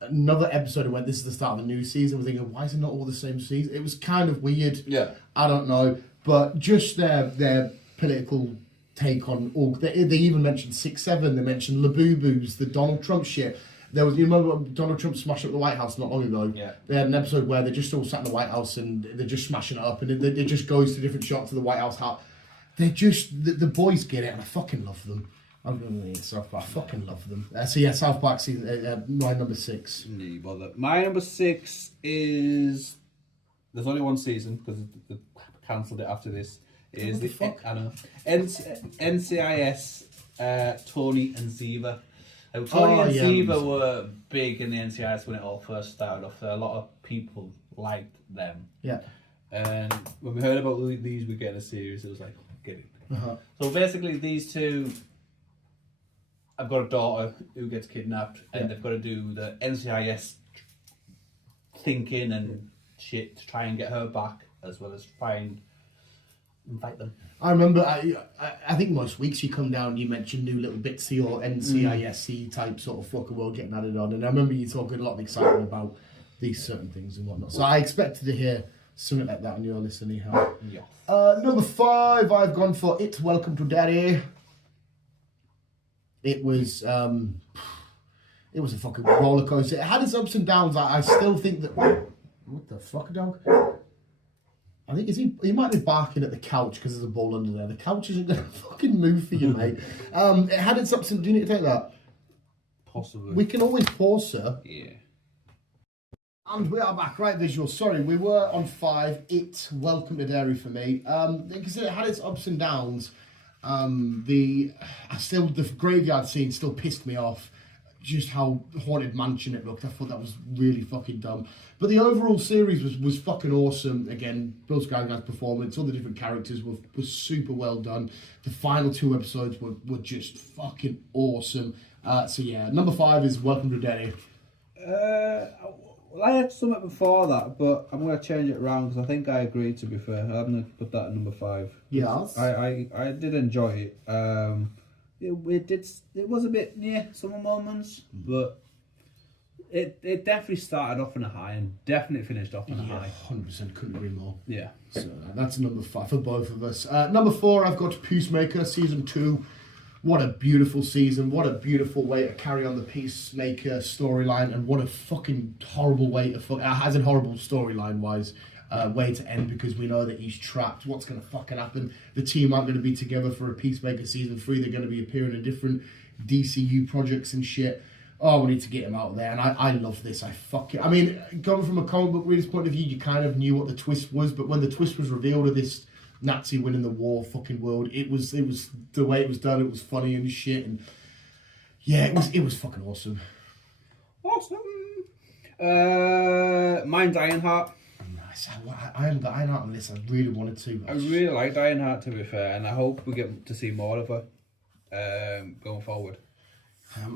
another episode and went, this is the start of a new season. We're thinking, why is it not all the same season? It was kind of weird. Yeah. I don't know. But just their political take on all... They even mentioned 6-7. They mentioned Labubu's, the Donald Trump shit. There was, you remember when Donald Trump smashed up the White House not long ago? Yeah. They had an episode where they just all sat in the White House and they're just smashing it up, and it just goes to different shots of the White House hat. They're just... The boys get it, and I fucking love them. I'm going to need South Park. I fucking love them. So yeah, South Park season, my number 6. No bother. My number 6 is... There's only one season, because they cancelled it after this. Is fuck? I don't know. NCIS, Tony and Ziva. Tony and Ziva were big in the NCIS when it all first started off. A lot of people liked them. Yeah. And when we heard about these were getting a series, it was like, get it. Uh-huh. So basically these two... I've got a daughter who gets kidnapped, and they've got to do the NCIS thinking and shit to try and get her back, as well as try and invite them. I remember, I think most weeks you come down, you mention new little bits to your NCIS type sort of fucking world getting added on, and I remember you talking a lot of excitement about these certain things and whatnot. So I expected to hear something like that on your list anyhow. Yeah. Number 5, I've gone for It's Welcome to Daddy. It was a fucking roller coaster. It had its ups and downs. I still think that... What the fuck, dog? I think he might be barking at the couch because there's a ball under there. The couch isn't going to fucking move for you, mate. It had its ups and... Do you need to take that? Possibly. We can always pause, sir. Yeah. And we are back. Right, visual. Sorry, we were on 5. It's Welcome to Dairy for me. Because it had its ups and downs. The graveyard scene still pissed me off. Just how haunted mansion it looked. I thought that was really fucking dumb. But the overall series was fucking awesome. Again, Bill Skarsgård's performance, all the different characters were super well done. The final 2 episodes were just fucking awesome. So yeah, number 5 is Welcome to Derry. Well, I had something before that, but I'm going to change it around because I think I agree, to be fair. I'm going to put that at number 5. Yes. I did enjoy it. It was a bit near some moments, but it definitely started off on a high and definitely finished off on a high. 100% couldn't agree more. Yeah. So that's number 5 for both of us. Number 4, I've got Peacemaker season 2. What a beautiful season! What a beautiful way to carry on the Peacemaker storyline, and what a fucking horrible way to as in horrible storyline wise. Way to end, because we know that he's trapped. What's going to fucking happen? The team aren't going to be together for a Peacemaker season 3. They're going to be appearing in different DCU projects and shit. Oh, we need to get him out there, and I love this. I mean, going from a comic book reader's point of view, you kind of knew what the twist was, but when the twist was revealed of this Nazi winning the war fucking world, it was the way it was done. It was funny and shit, and yeah, it was fucking awesome. Awesome. Mine's Ironheart. I haven't got Ironheart on this. I really wanted to. I really liked Ironheart, to be fair, and I hope we get to see more of her going forward.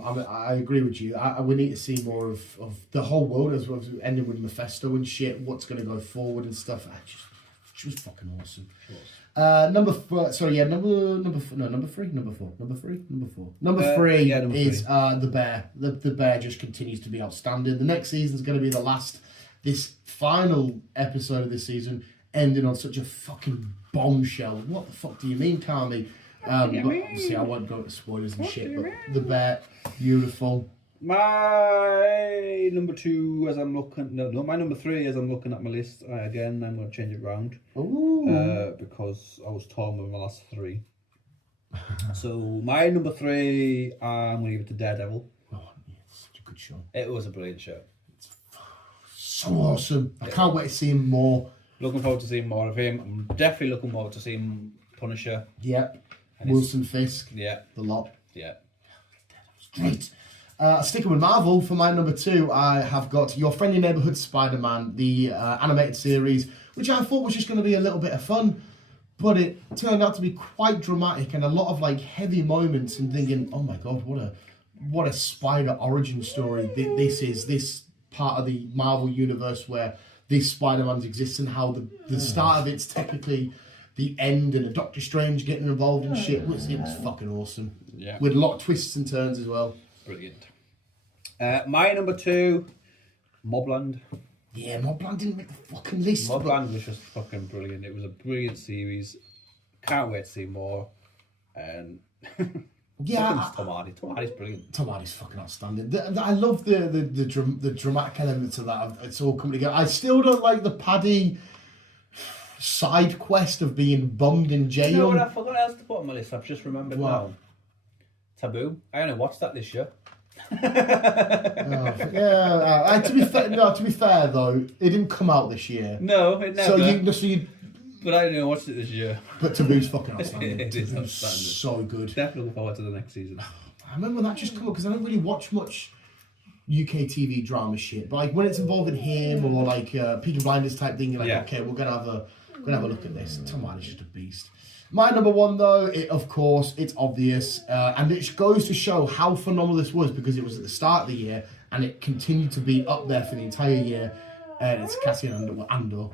I agree with you. We need to see more of the whole world, as well as ending with Mephisto and shit. What's going to go forward and stuff. She was fucking awesome. Number 4 is The Bear. The Bear just continues to be outstanding. The next season's going to be the last. This final episode of this season ending on such a fucking bombshell. What the fuck do you mean, Carmi? But obviously I won't go into spoilers and shit, but The Bear, beautiful. My number 2, as I'm looking... No, my number 3, as I'm looking at my list, again, I'm going to change it round. Ooh. Because I was torn with my last 3. So, my number 3, I'm going to give it to Daredevil. Oh, yeah, it's such a good show. It was a brilliant show. So awesome. I can't wait to see him more. Looking forward to seeing more of him. I'm definitely looking forward to seeing Punisher. Yep. Wilson Fisk. Yeah. The lot. Yeah. Great. Sticking with Marvel, for my number 2, I have got Your Friendly Neighborhood Spider-Man, the animated series, which I thought was just going to be a little bit of fun, but it turned out to be quite dramatic and a lot of like heavy moments, and thinking, oh my god, what a Spider origin story this part of the Marvel universe where this Spider-Man's exists, and how the start of it's technically the end, and a Doctor Strange getting involved in shit. It was fucking awesome. Yeah. With a lot of twists and turns as well. Brilliant. My number 2, Mobland. Yeah, Mobland didn't make the fucking list. Mobland was just fucking brilliant. It was a brilliant series. Can't wait to see more. And yeah, Tom Hardy. Tom Hardy's brilliant. Tom Hardy's fucking outstanding. I love the dramatic elements of that. It's all come together. I still don't like the Paddy side quest of being bummed in jail. You know what I forgot else to put on my list? I've just remembered What? now. Taboo. I only watched that this year. To be fair though, it didn't come out this year. No, it never. But I only watched it this year. But Taboo's fucking outstanding. It is Taboo's outstanding. so good. Definitely looking forward to the next season. I remember when that just come up, because I don't really watch much UK TV drama shit. But like when it's involving him or like Peaky Blinders type thing, you're like, okay, we're gonna have a look at this. Tom Hardy's just a beast. My number 1 though, of course, it's obvious, and it goes to show how phenomenal this was, because it was at the start of the year and it continued to be up there for the entire year. And it's Cassian Andor.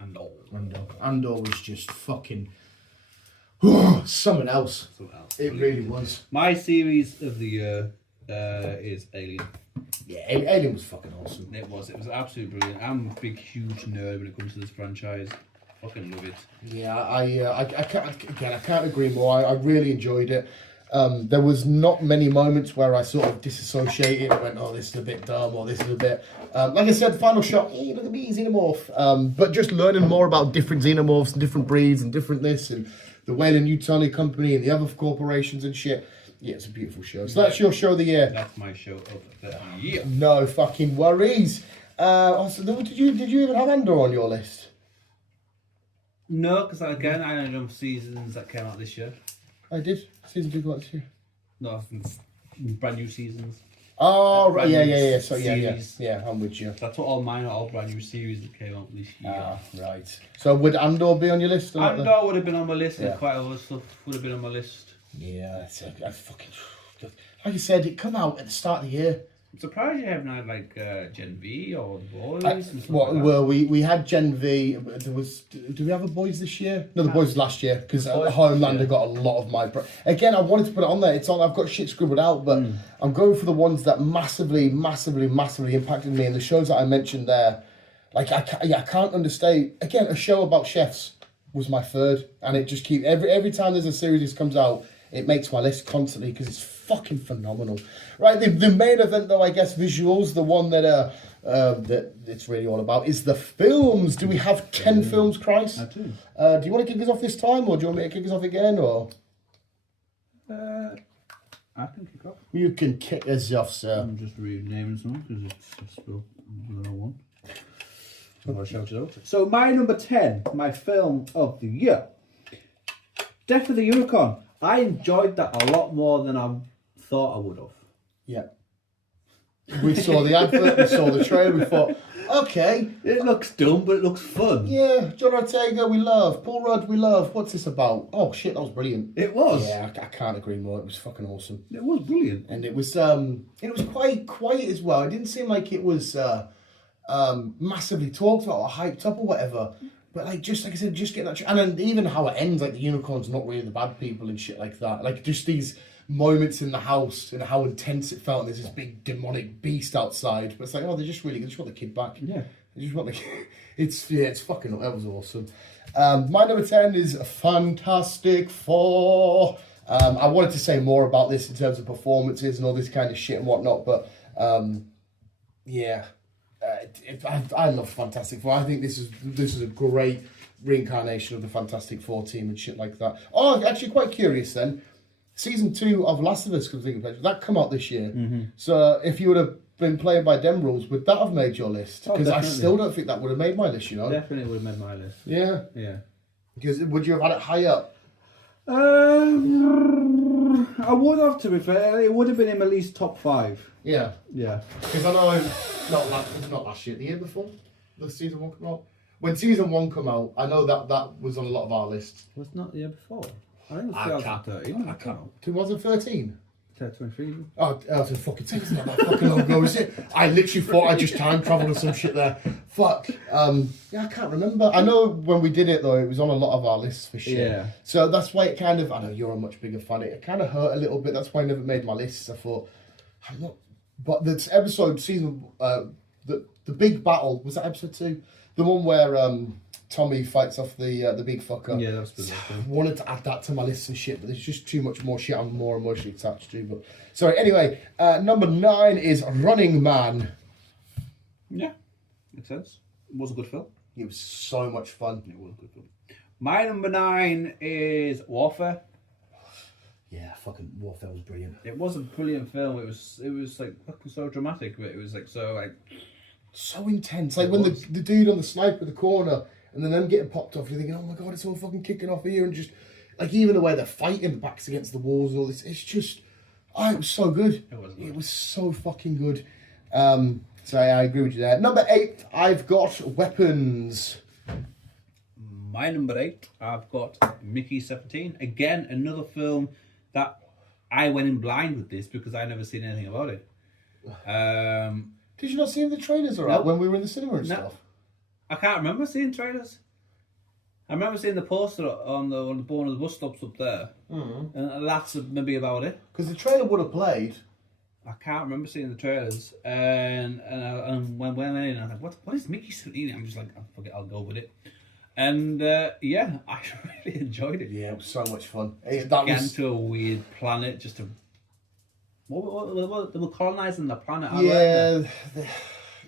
Andor was just fucking something else. It really was. My series of the year is Alien. Yeah, Alien was fucking awesome. It was absolutely brilliant. I'm a big, huge nerd when it comes to this franchise. Fucking love it. Yeah, I can't agree more. I really enjoyed it. There was not many moments where I sort of disassociated and went, oh, this is a bit dumb, or this is a bit... like I said, final shot, look at me, xenomorph. But just learning more about different xenomorphs and different breeds and different this, and the Weyland-Yutani Company and the other corporations and shit. Yeah, it's a beautiful show. So that's your show of the year. That's my show of the year. No fucking worries. Also, did you even have Andor on your list? No, because again, I only know seasons that came out this year. I did. Season 2 got this year. No, it's brand new seasons. Oh, right. Brand new Yeah. So, yeah. series. Yeah, I'm with you. That's what all mine are, all brand new series that came out this year. Ah, right. So, would Andor be on your list? Or not? Andor would have been on my list, Yeah. and quite a lot of stuff would have been on my list. Yeah, I fucking... Like you said, it come out at the start of the year. I'm surprised you haven't had like Gen V or The Boys and stuff Well, like that. well, we had Gen V. There was. Do we have a Boys this year? No, the Boys was last year because Homelander yeah. got a lot of my. Again, I wanted to put it on there. It's on. I've got shit scribbled out, but I'm going for the ones that massively impacted me. And the shows that I mentioned there, like I can't understate. Again, a show about chefs was my third, and it just keep every time there's a series that comes out, it makes my list constantly because it's fucking phenomenal. Right, the main event though, I guess visuals, the one that that it's really all about is the films. Do we have 10 films, Christ? I do. Do you want to kick us off this time, or do you want me to kick us off again, or? I can kick off. You can kick us off, sir. I'm just renaming some because it's spelled the wrong one. I'm going to shout it out. So my number 10, my film of the year, Death of the Unicorn. I enjoyed that a lot more than I thought I would have. Yeah. We saw the advert, we saw the trailer, we thought, okay. It looks dumb, but it looks fun. Yeah, John Ortega, we love. Paul Rudd, we love. What's this about? Oh shit, that was brilliant. It was. Yeah, I can't agree more. It was fucking awesome. It was brilliant. And it was quite quiet as well. It didn't seem like it was massively talked about or hyped up or whatever. But like I said, just get that. And then even how it ends, like the unicorn's not really the bad people and shit like that. Like just these moments in the house and how intense it felt. And there's this big demonic beast outside, but it's like, oh, they just want the kid back. Yeah, they just want the. It's fucking. That was awesome. My number 10 is Fantastic Four. I wanted to say more about this in terms of performances and all this kind of shit and whatnot, but yeah. I love Fantastic Four. I think this is a great reincarnation of the Fantastic Four team and shit like that. Oh, actually, quite curious then. Season 2 of Last of Us that come out this year. Mm-hmm. So if you would have been playing by them rules, would that have made your list? Because I still don't think that would have made my list. You know, definitely would have made my list. Yeah, yeah. Because would you have had it high up? I would have, to be fair. It would have been in at least top 5. Yeah, yeah. Because I know not last year, the year before, the season 1 come out. When season 1 come out, I know that was on a lot of our lists. Was it not the year before? I think it was 2013. I can't. 2013. 2023. Oh, I was fucking saying, it's not that fucking long ago, is it? I literally thought I just time travelled or some shit there. Fuck. Yeah, I can't remember. I know when we did it though, it was on a lot of our lists for shit. Yeah. So that's why it kind of. I know you're a much bigger fan. It kind of hurt a little bit. That's why I never made my lists. I thought, I'm not. But the episode season, the big battle was that episode 2, the one where Tommy fights off the big fucker. Yeah, that was good. I wanted to add that to my list and shit, but there's just too much more shit I'm more emotionally attached to. But sorry. Anyway, number 9 is Running Man. Yeah, makes sense. It was a good film. It was so much fun. It was a good film. My number 9 is Warfare. Yeah, fucking Warfare was brilliant. It was a brilliant film. It was like fucking so dramatic, but it was like so intense. Like when the dude on the sniper in the corner and then them getting popped off, you're thinking, oh my god, it's all fucking kicking off here, and just like even the way they're fighting, the backs against the walls and all this, it's just it was so good. It was so fucking good. So yeah, I agree with you there. Number 8, I've got Weapons. My number 8, I've got Mickey 17. Again, another film that I went in blind with this because I never seen anything about it. Did you not see the trailers or out when we were in the cinema and stuff? I can't remember seeing trailers. I remember seeing the poster on one of the bus stops up there, and that's maybe about it. Because the trailer would have played. I can't remember seeing the trailers, and when I went in, I was like, "What is Mickey 17?" I'm just like, "Oh, fuck it, I'll go with it." And yeah, I really enjoyed it. Yeah, it was so much fun. Getting to a weird planet, just to they were colonising the planet. Yeah,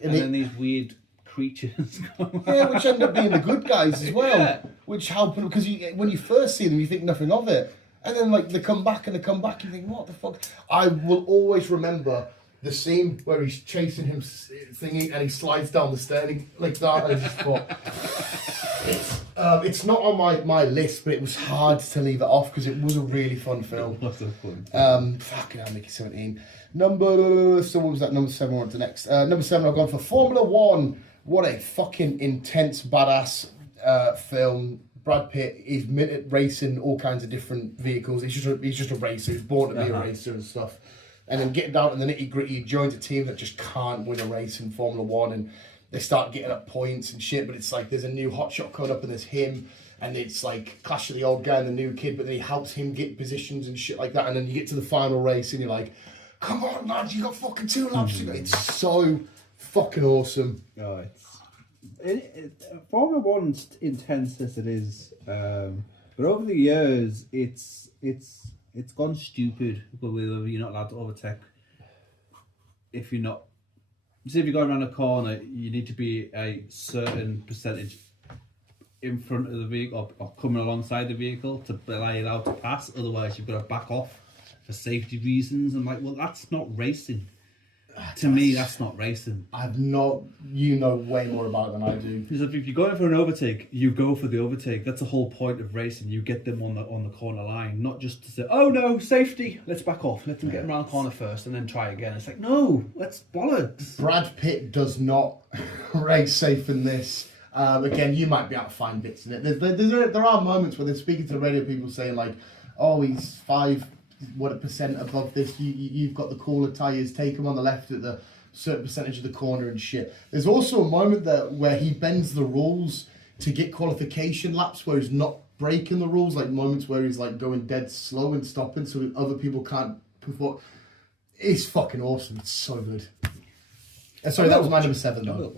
and then these weird creatures. Yeah, which end up being the good guys as well. Yeah. Which help because when you first see them, you think nothing of it, and then like they come back, you think, what the fuck? I will always remember the scene where he's chasing him thingy and he slides down the stairs like that, and I just thought, It's not on my list, but it was hard to leave it off because it was a really fun film. Lots of fun. Fucking hell, Mickey 17. So what was that? Number 7, we're on to next. Number 7, I've gone for Formula 1. What a fucking intense, badass film. Brad Pitt is racing all kinds of different vehicles. He's just a racer. He's born to be a racer and stuff. And then getting down to the nitty gritty, he joins a team that just can't win a race in Formula 1, and they start getting up points and shit. But it's like there's a new hotshot coming up, and there's him, and it's like clash of the old guy and the new kid. But then he helps him get positions and shit like that. And then you get to the final race, and you're like, "Come on, lads, you got fucking 2 laps." It's so fucking awesome. Oh, Formula 1's intense as it is, but over the years, it's gone stupid. Whether you're not allowed to overtake, if you're not, say if you're going around a corner, you need to be a certain percentage in front of the vehicle or coming alongside the vehicle to allow you allowed to pass. Otherwise, you've got to back off for safety reasons. I'm like, well, that's not racing. To me, that's not racing. You know way more about it than I do. Because if you're going for an overtake, you go for the overtake. That's the whole point of racing. You get them on the corner line, not just to say, "Oh no, safety, let's back off. Let them get around the corner first and then try again." It's like, no, let's bollocks. Brad Pitt does not race safe in this. Again, you might be able to find bits in it. There are moments where they're speaking to the radio people saying like, "Oh, he's 5% above this, you've got the cooler tyres, take him on the left at the certain percentage of the corner and shit." There's also a moment where he bends the rules to get qualification laps where he's not breaking the rules, like moments where he's like going dead slow and stopping so other people can't perform. It's fucking awesome. It's so good. Sorry, that was my number 7 though.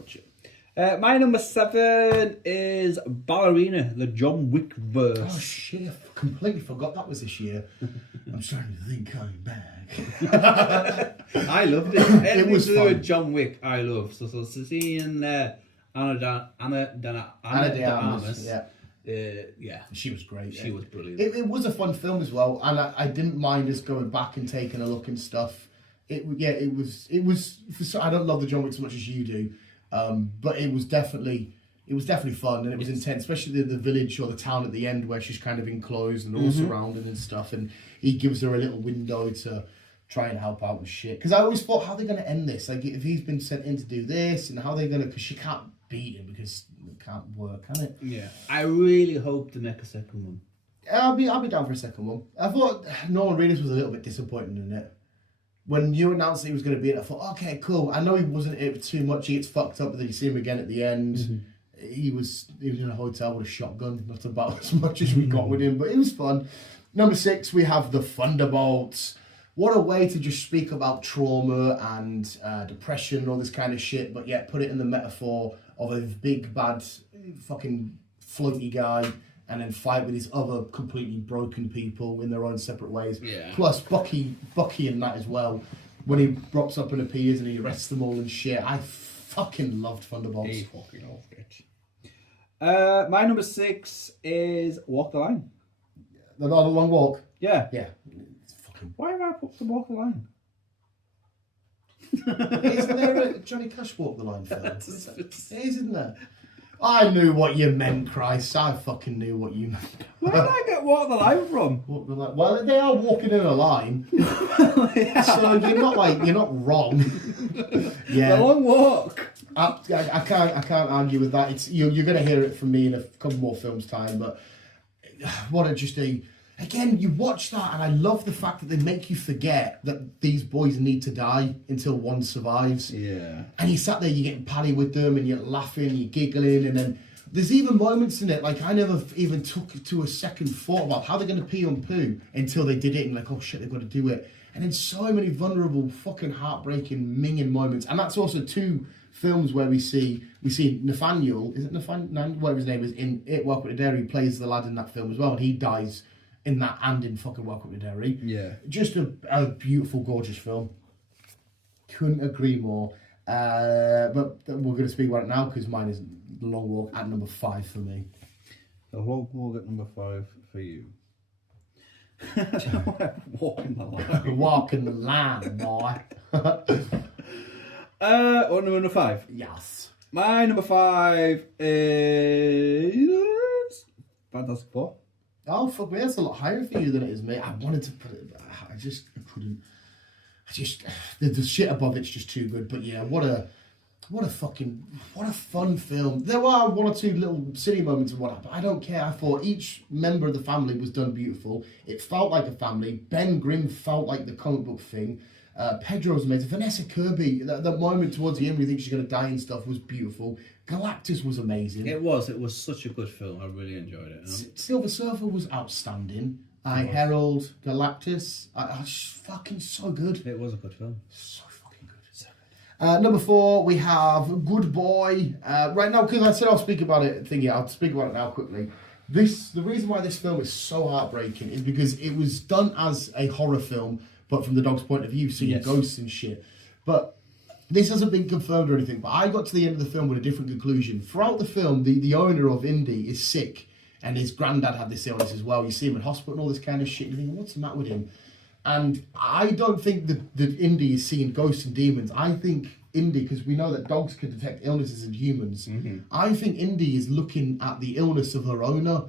My number 7 is Ballerina, the John Wick verse. Oh shit, I completely forgot that was this year. I'm starting to think coming back. I loved it. It was fun. fun. John Wick, I love. So seeing Anna de Armas. Yeah. She was great. She was brilliant. It was a fun film as well, and I didn't mind us going back and taking a look and stuff. It was. I don't love the John Wick as much as you do. But it was definitely fun, and it was intense, especially the village or the town at the end where she's kind of enclosed and all surrounded and stuff, and he gives her a little window to try and help out with shit. Because I always thought, how are they going to end this? Like, if he's been sent in to do this, and how are they going to, because she can't beat him because it can't work, can it? Yeah. I really hope to make a second one. I'll be down for a second one. I thought Norman Reedus was a little bit disappointing in it. When you announced that he was going to be in it, I thought, okay, cool. I know he wasn't in it too much. He gets fucked up, but then you see him again at the end. He was in a hotel with a shotgun. Not about as much as we got with him, but it was fun. Number 6, we have the Thunderbolts. What a way to just speak about trauma and depression and all this kind of shit, but yet put it in the metaphor of a big, bad, fucking floaty guy and then fight with these other completely broken people in their own separate ways. Yeah. Plus Bucky in that as well. When he drops up and appears and he arrests them all and shit. I fucking loved Thunderbolts. He fucking loved it. My number 6 is Walk the Line. The Long Walk? Yeah. Yeah. It's fucking... Why have I put the Walk the Line? Isn't there a Johnny Cash Walk the Line film? It is, isn't there? I knew what you meant, Christ. I fucking knew what you meant. Where did I get Walk the Line from? Walk the line. Well, they are walking in a line. Yeah. So you're not wrong. Yeah. The Long Walk. I can't argue with that. It's you're going to hear it from me in a couple more films time, but again, you watch that and I love the fact that they make you forget that these boys need to die until one survives. Yeah. And you sat there, you're getting paddy with them and you're laughing, you're giggling, and then there's even moments in it, like I never even took to a second thought about how they're going to pee on poo until they did it and like, oh shit, they've got to do it. And then so many vulnerable, fucking heartbreaking, minging moments. And that's also 2 films where we see Nathaniel, is it Nathaniel, whatever his name is, in It Welcome to Derry, plays the lad in that film as well, and he dies in that and in fucking Welcome to Derry. Yeah. Just a beautiful, gorgeous film. Couldn't agree more. But we're going to speak about it now because mine is The Long Walk at number 5 for me. The Long Walk at number 5 for you. Walking the line. Walking the line, boy. Or number 5? Yes. My number 5 is Fantastic Four. Oh, fuck me, that's a lot higher for you than it is, mate. I wanted to put it, I couldn't. The shit above it's just too good. But yeah, what a fun film. There were one or two little silly moments and whatnot, but I don't care. I thought each member of the family was done beautiful. It felt like a family. Ben Grimm felt like the comic book thing. Pedro's amazing. Vanessa Kirby, that moment towards the end where you think she's going to die and stuff was beautiful. Galactus was amazing. It was such a good film. I really enjoyed it. Silver Surfer was outstanding. Herald, Galactus, fucking so good. It was a good film. So fucking good. So good. Number 4, we have Good Boy. Right now, because I said I'll speak about it, I'll speak about it now quickly. The reason why this film is so heartbreaking is because it was done as a horror film, but from the dog's point of view, seeing ghosts and shit. But this hasn't been confirmed or anything, but I got to the end of the film with a different conclusion. Throughout the film, the owner of Indy is sick, and his granddad had this illness as well. You see him in hospital and all this kind of shit, and you think, what's the matter with him? And I don't think that Indy is seeing ghosts and demons. I think Indy, because we know that dogs can detect illnesses in humans, I think Indy is looking at the illness of her owner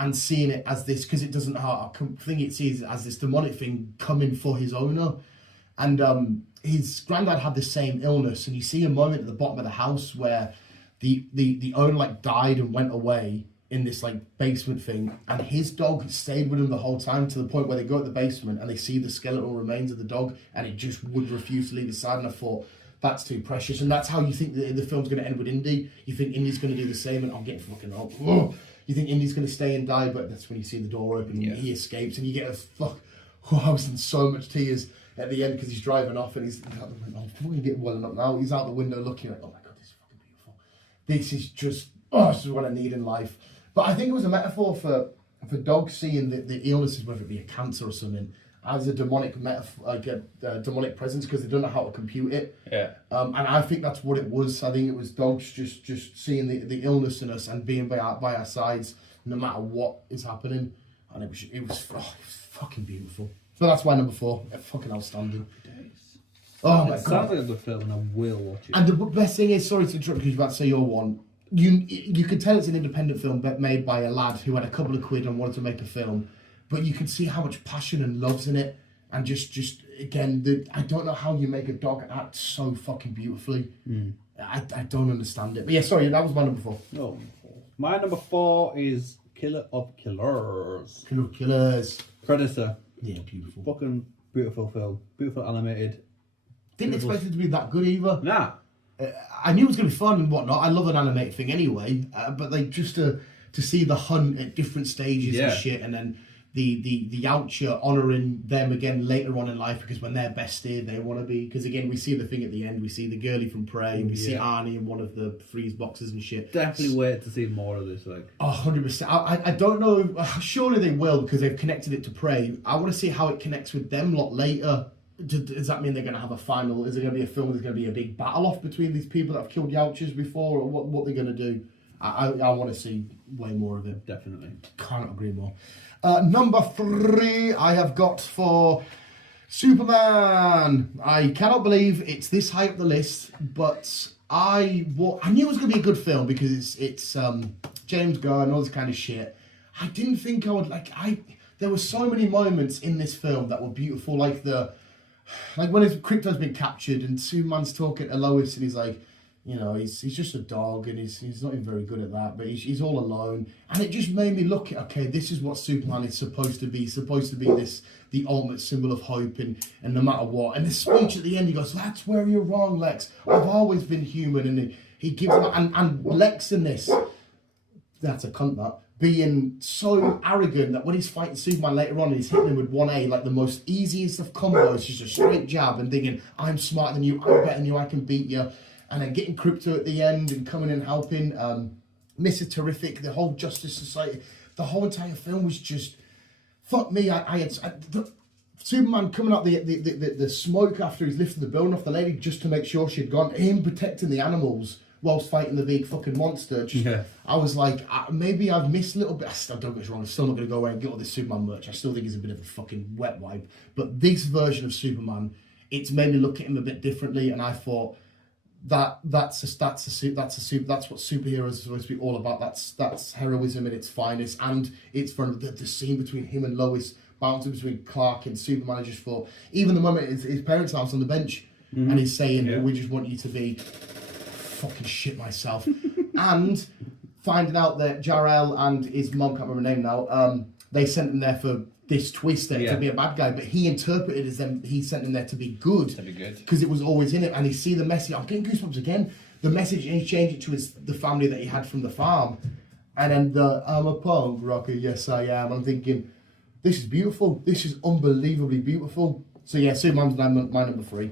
and seeing it as this, because it doesn't I think it sees it as this demonic thing coming for his owner. And his granddad had the same illness, and you see a moment at the bottom of the house where the owner like died and went away in this like basement thing, and his dog stayed with him the whole time, to the point where they go to the basement and they see the skeletal remains of the dog, and it just would refuse to leave his side. And I thought, that's too precious. And that's how you think the film's going to end with Indy. You think Indy's going to do the same, and I'm getting fucking up. You think Indy's going to stay and die, but that's when you see the door open and he escapes, and you get a fuck. Oh, I was in so much tears at the end because he's driving off and he's out the window. I'm going to get welling up now. He's out the window looking like, oh my god, this is fucking beautiful. This is just, this is what I need in life. But I think it was a metaphor for dogs seeing the illnesses, whether it be a cancer or something, as a demonic metaphor, like a demonic presence, because they don't know how to compute it. Yeah. And I think that's what it was. I think it was dogs just seeing the illness in us and being by our sides, no matter what is happening. And it was fucking beautiful. So that's why number 4, fucking outstanding. Oh my god. It sounds like a good film, and I will watch it. And the best thing is, sorry to interrupt because you're about to say your one. You could tell it's an independent film made by a lad who had a couple of quid and wanted to make a film, but you can see how much passion and love's in it, and just again, I don't know how you make a dog act so fucking beautifully. I don't understand it. But yeah, sorry, that was my number 4. No, my number 4 is Killer of Killers. Killer of Killers. Predator. Yeah, beautiful. Fucking beautiful film. Beautiful animated. Didn't expect it to be that good either. Nah. I knew it was going to be fun and whatnot. I love an animated thing anyway. But like just to see the hunt at different stages and shit, and then the Yautja honouring them again later on in life, because when they're bested, they want to be. Because again, we see the thing at the end. We see the girlie from Prey. And we see Arnie in one of the freeze boxes and shit. Definitely wait to see more of this. Like 100%. I don't know. Surely they will, because they've connected it to Prey. I want to see how it connects with them a lot later. Does that mean they're going to have a final? Is there going to be a film? There's going to be a big battle off between these people that have killed Yautjas before, or what they're going to do? I want to see way more of it. Definitely. Can't agree more. Number 3, I have got for Superman. I cannot believe it's this high up the list, but I knew it was going to be a good film because it's James Gunn and all this kind of shit. I didn't think I would there were so many moments in this film that were beautiful, like when his Krypton's been captured and Superman's talking to Lois and he's like, you know, he's just a dog and he's not even very good at that, but he's all alone. And it just made me look at, okay, this is what Superman is supposed to be the ultimate symbol of hope and no matter what. And the speech at the end, he goes, that's where you're wrong, Lex. I've always been human. And he gives him, and Lex in this, that's a cunt, that. Being so arrogant that when he's fighting Superman later on, he's hitting him with 1A, like the most easiest of combos, just a straight jab, and thinking, I'm smarter than you, I'm better than you, I can beat you. And then getting Krypto at the end and coming and helping. Mr. Terrific, the whole Justice Society, the whole entire film was just, fuck me. Superman coming out the smoke after he's lifting the building off the lady just to make sure she'd gone, him protecting the animals whilst fighting the big fucking monster. I was like, maybe I've missed a little bit. Don't get me wrong, I'm still not going to go away and get all this Superman merch. I still think he's a bit of a fucking wet wipe. But this version of Superman, it's made me look at him a bit differently, and I thought, that's what superheroes are supposed to be all about. That's heroism in its finest, and it's from the scene between him and Lois, bouncing between Clark and Superman. I just thought, even the moment his parents' house on the bench, and he's saying, "We just want you to be fucking shit myself," and finding out that Jor-El and his mom, can't remember her name now, they sent him there for this twist there to be a bad guy, but he interpreted as them. He sent him there to be good. To be good. Because it was always in it, and he see the message. I'm getting goosebumps again. The message, and he changed it to the family that he had from the farm, and then I'm a punk rocker. Yes, I am. I'm thinking, this is beautiful. This is unbelievably beautiful. So yeah, Superman's my number 3.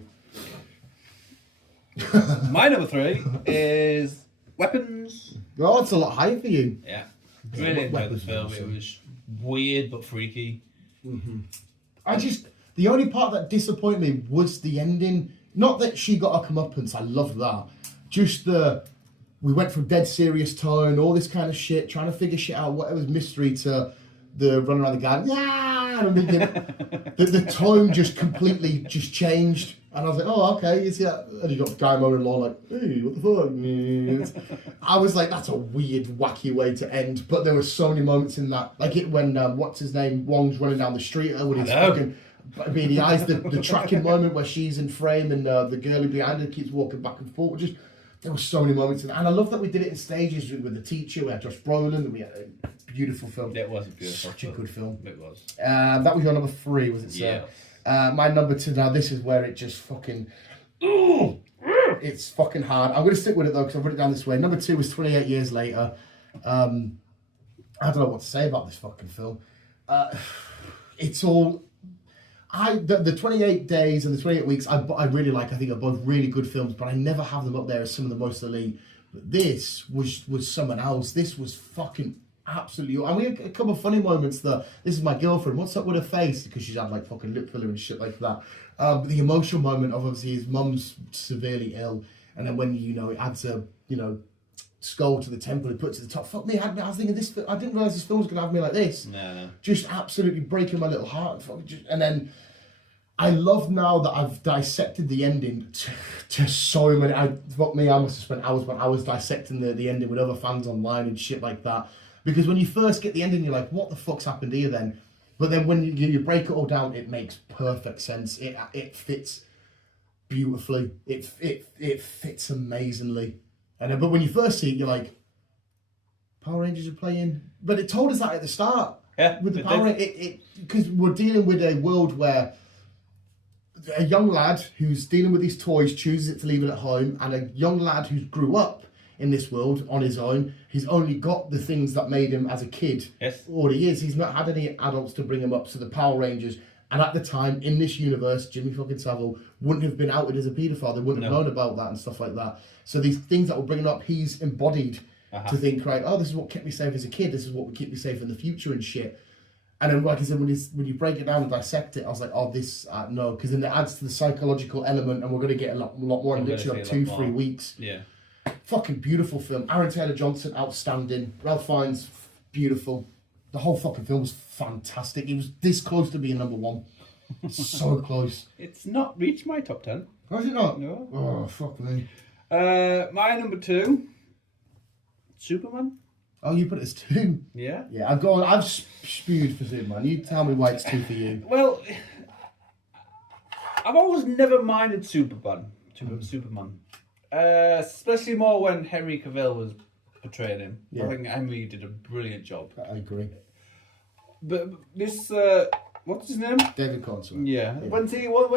My number 3 is Weapons. Oh, it's a lot higher for you. Yeah, really enjoyed the film. It was weird but freaky. The only part that disappointed me was the ending. Not that she got her comeuppance, I loved that. Just we went from dead serious tone, all this kind of shit, trying to figure shit out, whatever's mystery, to the running around the garden. Yeah, and I'm thinking, the tone just completely just changed. And I was like, oh, okay, is that? And you got the guy mowing lawn like, hey, what the fuck? I was like, that's a weird, wacky way to end. But there were so many moments in that. Like it when, what's his name, Wong's running down the street with his fucking beady eyes. The tracking moment where she's in frame and the girlie behind her keeps walking back and forth. Just, there were so many moments in that. And I love that we did it in stages with the teacher. We had Josh Brolin and we had a beautiful film. It was a beautiful Such a good film. It was. That was your number 3, was it, sir? Yeah. My number 2, now this is where it just fucking, it's fucking hard. I'm going to stick with it though, because I've written it down this way. Number 2 was 28 Years Later. I don't know what to say about this fucking film. It's all, the 28 Days and the 28 Weeks, I really like. I think are both really good films, but I never have them up there as some of the most elite. But this was someone else. This was fucking absolutely, and we had a couple of funny moments. This is my girlfriend, what's up with her face, because she's had like fucking lip filler and shit like that. But the emotional moment of obviously his mum's severely ill, and then when it adds a skull to the temple, he puts it to the top. Fuck me, I was thinking this. I didn't realise this film was gonna have me like this. No. Just absolutely breaking my little heart. And then I love now that I've dissected the ending to so many. Fuck me, I must have spent hours, but I was dissecting the ending with other fans online and shit like that. Because when you first get the ending, you're like, what the fuck's happened here then? But then when you break it all down, it makes perfect sense. It fits beautifully. It fits amazingly. And but when you first see it, you're like, Power Rangers are playing. But it told us that at the start. Yeah. With the Power Rangers, because we're dealing with a world where a young lad who's dealing with his toys chooses to leave it at home, and a young lad who grew up in this world on his own, he's only got the things that made him as a kid. Yes. All he is. He's not had any adults to bring him up. So the Power Rangers, and at the time in this universe, Jimmy fucking Savile wouldn't have been outed as a paedophile. They wouldn't have known about that and stuff like that. So these things that we're bringing up, he's embodied to think, right, oh, this is what kept me safe as a kid. This is what will keep me safe in the future and shit. And then, like I said, when you break it down and dissect it, I was like, oh, this, no. Because then it adds to the psychological element, and we're going to get a lot more in literally like 2-3 weeks. Yeah. Fucking beautiful film. Aaron Taylor-Johnson, outstanding. Ralph Fiennes, beautiful. The whole fucking film was fantastic. It was this close to being number 1. So close. It's not reached my top 10. Oh, is it not? No. Oh, fuck me. My number 2, Superman. Oh, you put it as 2? Yeah. Yeah, I've spewed for Superman. You tell me why it's 2 for you. Well, I've always never minded Superman. Especially more when Henry Cavill was portraying him. Yeah. I think Henry did a brilliant job. I agree. But this, what's his name? David Consuelo. Yeah. When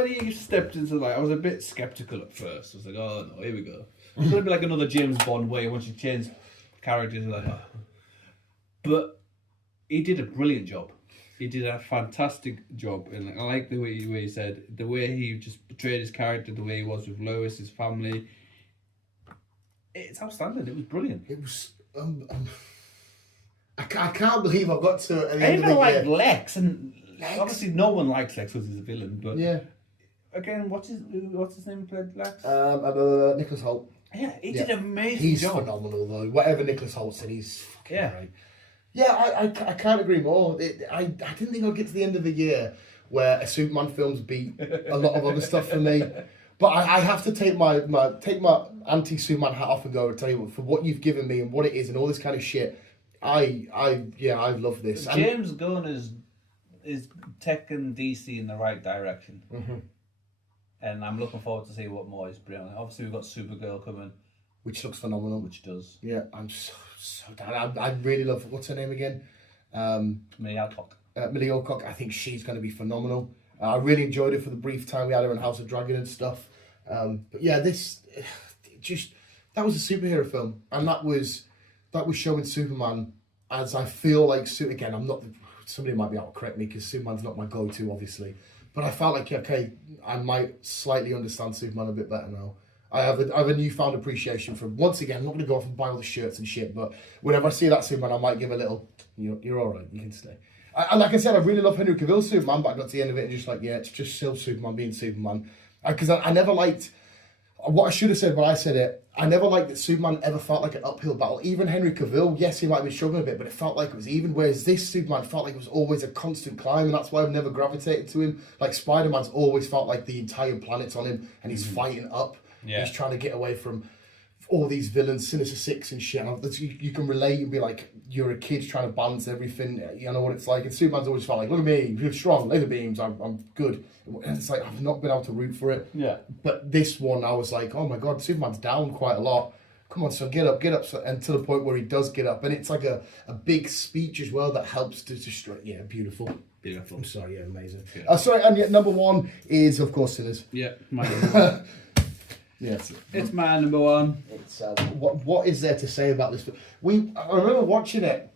he stepped into the light, I was a bit sceptical at first. I was like, oh no, here we go. It's going to be like another James Bond way once you change characters. Like, oh. But he did a brilliant job. He did a fantastic job. And I like the way he said, the way he just portrayed his character, the way he was with Lois, his family. It's outstanding. It was brilliant. It was. I can't believe I got to. At the I end even of the like year. Lex, and obviously no one likes Lex because he's a villain. But Yeah. again, what's his name? Who played Lex? Nicholas Hoult. Yeah, he did an amazing He's job. phenomenal though. Whatever Nicholas Hoult said, he's fucking great. Yeah, I can't agree more. I didn't think I'd get to the end of the year where a Superman film's beat a lot of other stuff for me. But I have to take my anti-Superman hat off and go and tell you what, for what you've given me and what it is and all this kind of shit. I love this. James Gunn is taking DC in the right direction, and I'm looking forward to see what more he's bringing. Obviously, we've got Supergirl coming, which looks phenomenal. Which does. Yeah, I'm so down. I really love, what's her name again? Millie Alcock. Millie Alcock. I think she's going to be phenomenal. I really enjoyed it for the brief time we had her in House of Dragon and stuff. But yeah, that was a superhero film, and that was showing Superman as I feel like. Again, I'm not. Somebody might be able to correct me because Superman's not my go-to, obviously. But I felt like, okay, I might slightly understand Superman a bit better now. I have a newfound appreciation for him. Once again, I'm not going to go off and buy all the shirts and shit, but whenever I see that Superman, I might give a little, you're all right, you can stay. And like I said, I really love Henry Cavill's Superman, but I got to the end of it and just like, yeah, it's just still Superman being Superman. Because I never liked, what I should have said when I said it, I never liked that Superman ever felt like an uphill battle. Even Henry Cavill, yes, he might have been struggling a bit, but it felt like it was even. Whereas this Superman felt like it was always a constant climb, and that's why I've never gravitated to him. Like Spider-Man's always felt like the entire planet's on him, and he's fighting up. Yeah. He's trying to get away from all these villains, Sinister Six and shit. And you can relate and be like, you're a kid trying to balance everything. You know what it's like. And Superman's always felt like, look at me, you're strong, laser beams, I'm good. And it's like, I've not been able to root for it. Yeah. But this one, I was like, oh my God, Superman's down quite a lot. Come on, son, get up. So, and to the point where he does get up. And it's like a big speech as well that helps to destroy. Yeah, beautiful. Beautiful. I'm sorry, yeah, amazing. Yeah. Sorry, and yet number one is, of course, Sinners. Yeah, my number one. Yeah, it's my number one. It's what is there to say about this? I remember watching it,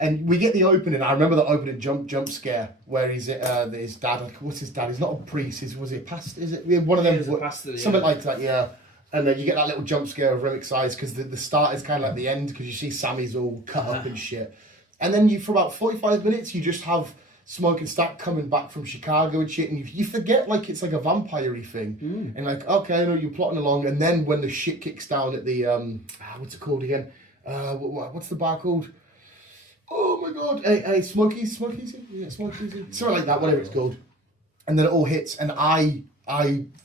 and we get the opening. I remember the opening jump scare where he's his dad. What's his dad? He's not a priest. Was he a pastor? Is it one of them? He's a pastor, something like that. Yeah. And then you get that little jump scare of Remic's eyes because the start is kind of like the end because you see Sammy's all cut up and shit. And then for about 45 minutes you just have Smoke and Stack coming back from Chicago and shit, and you forget like it's like a vampire-y thing. And like, okay, I know you're plotting along, and then when the shit kicks down at the what's it called again? What's the bar called? Oh my God, hey, Smokies, yeah, Smokies, something like that, whatever it's called. And then it all hits, and I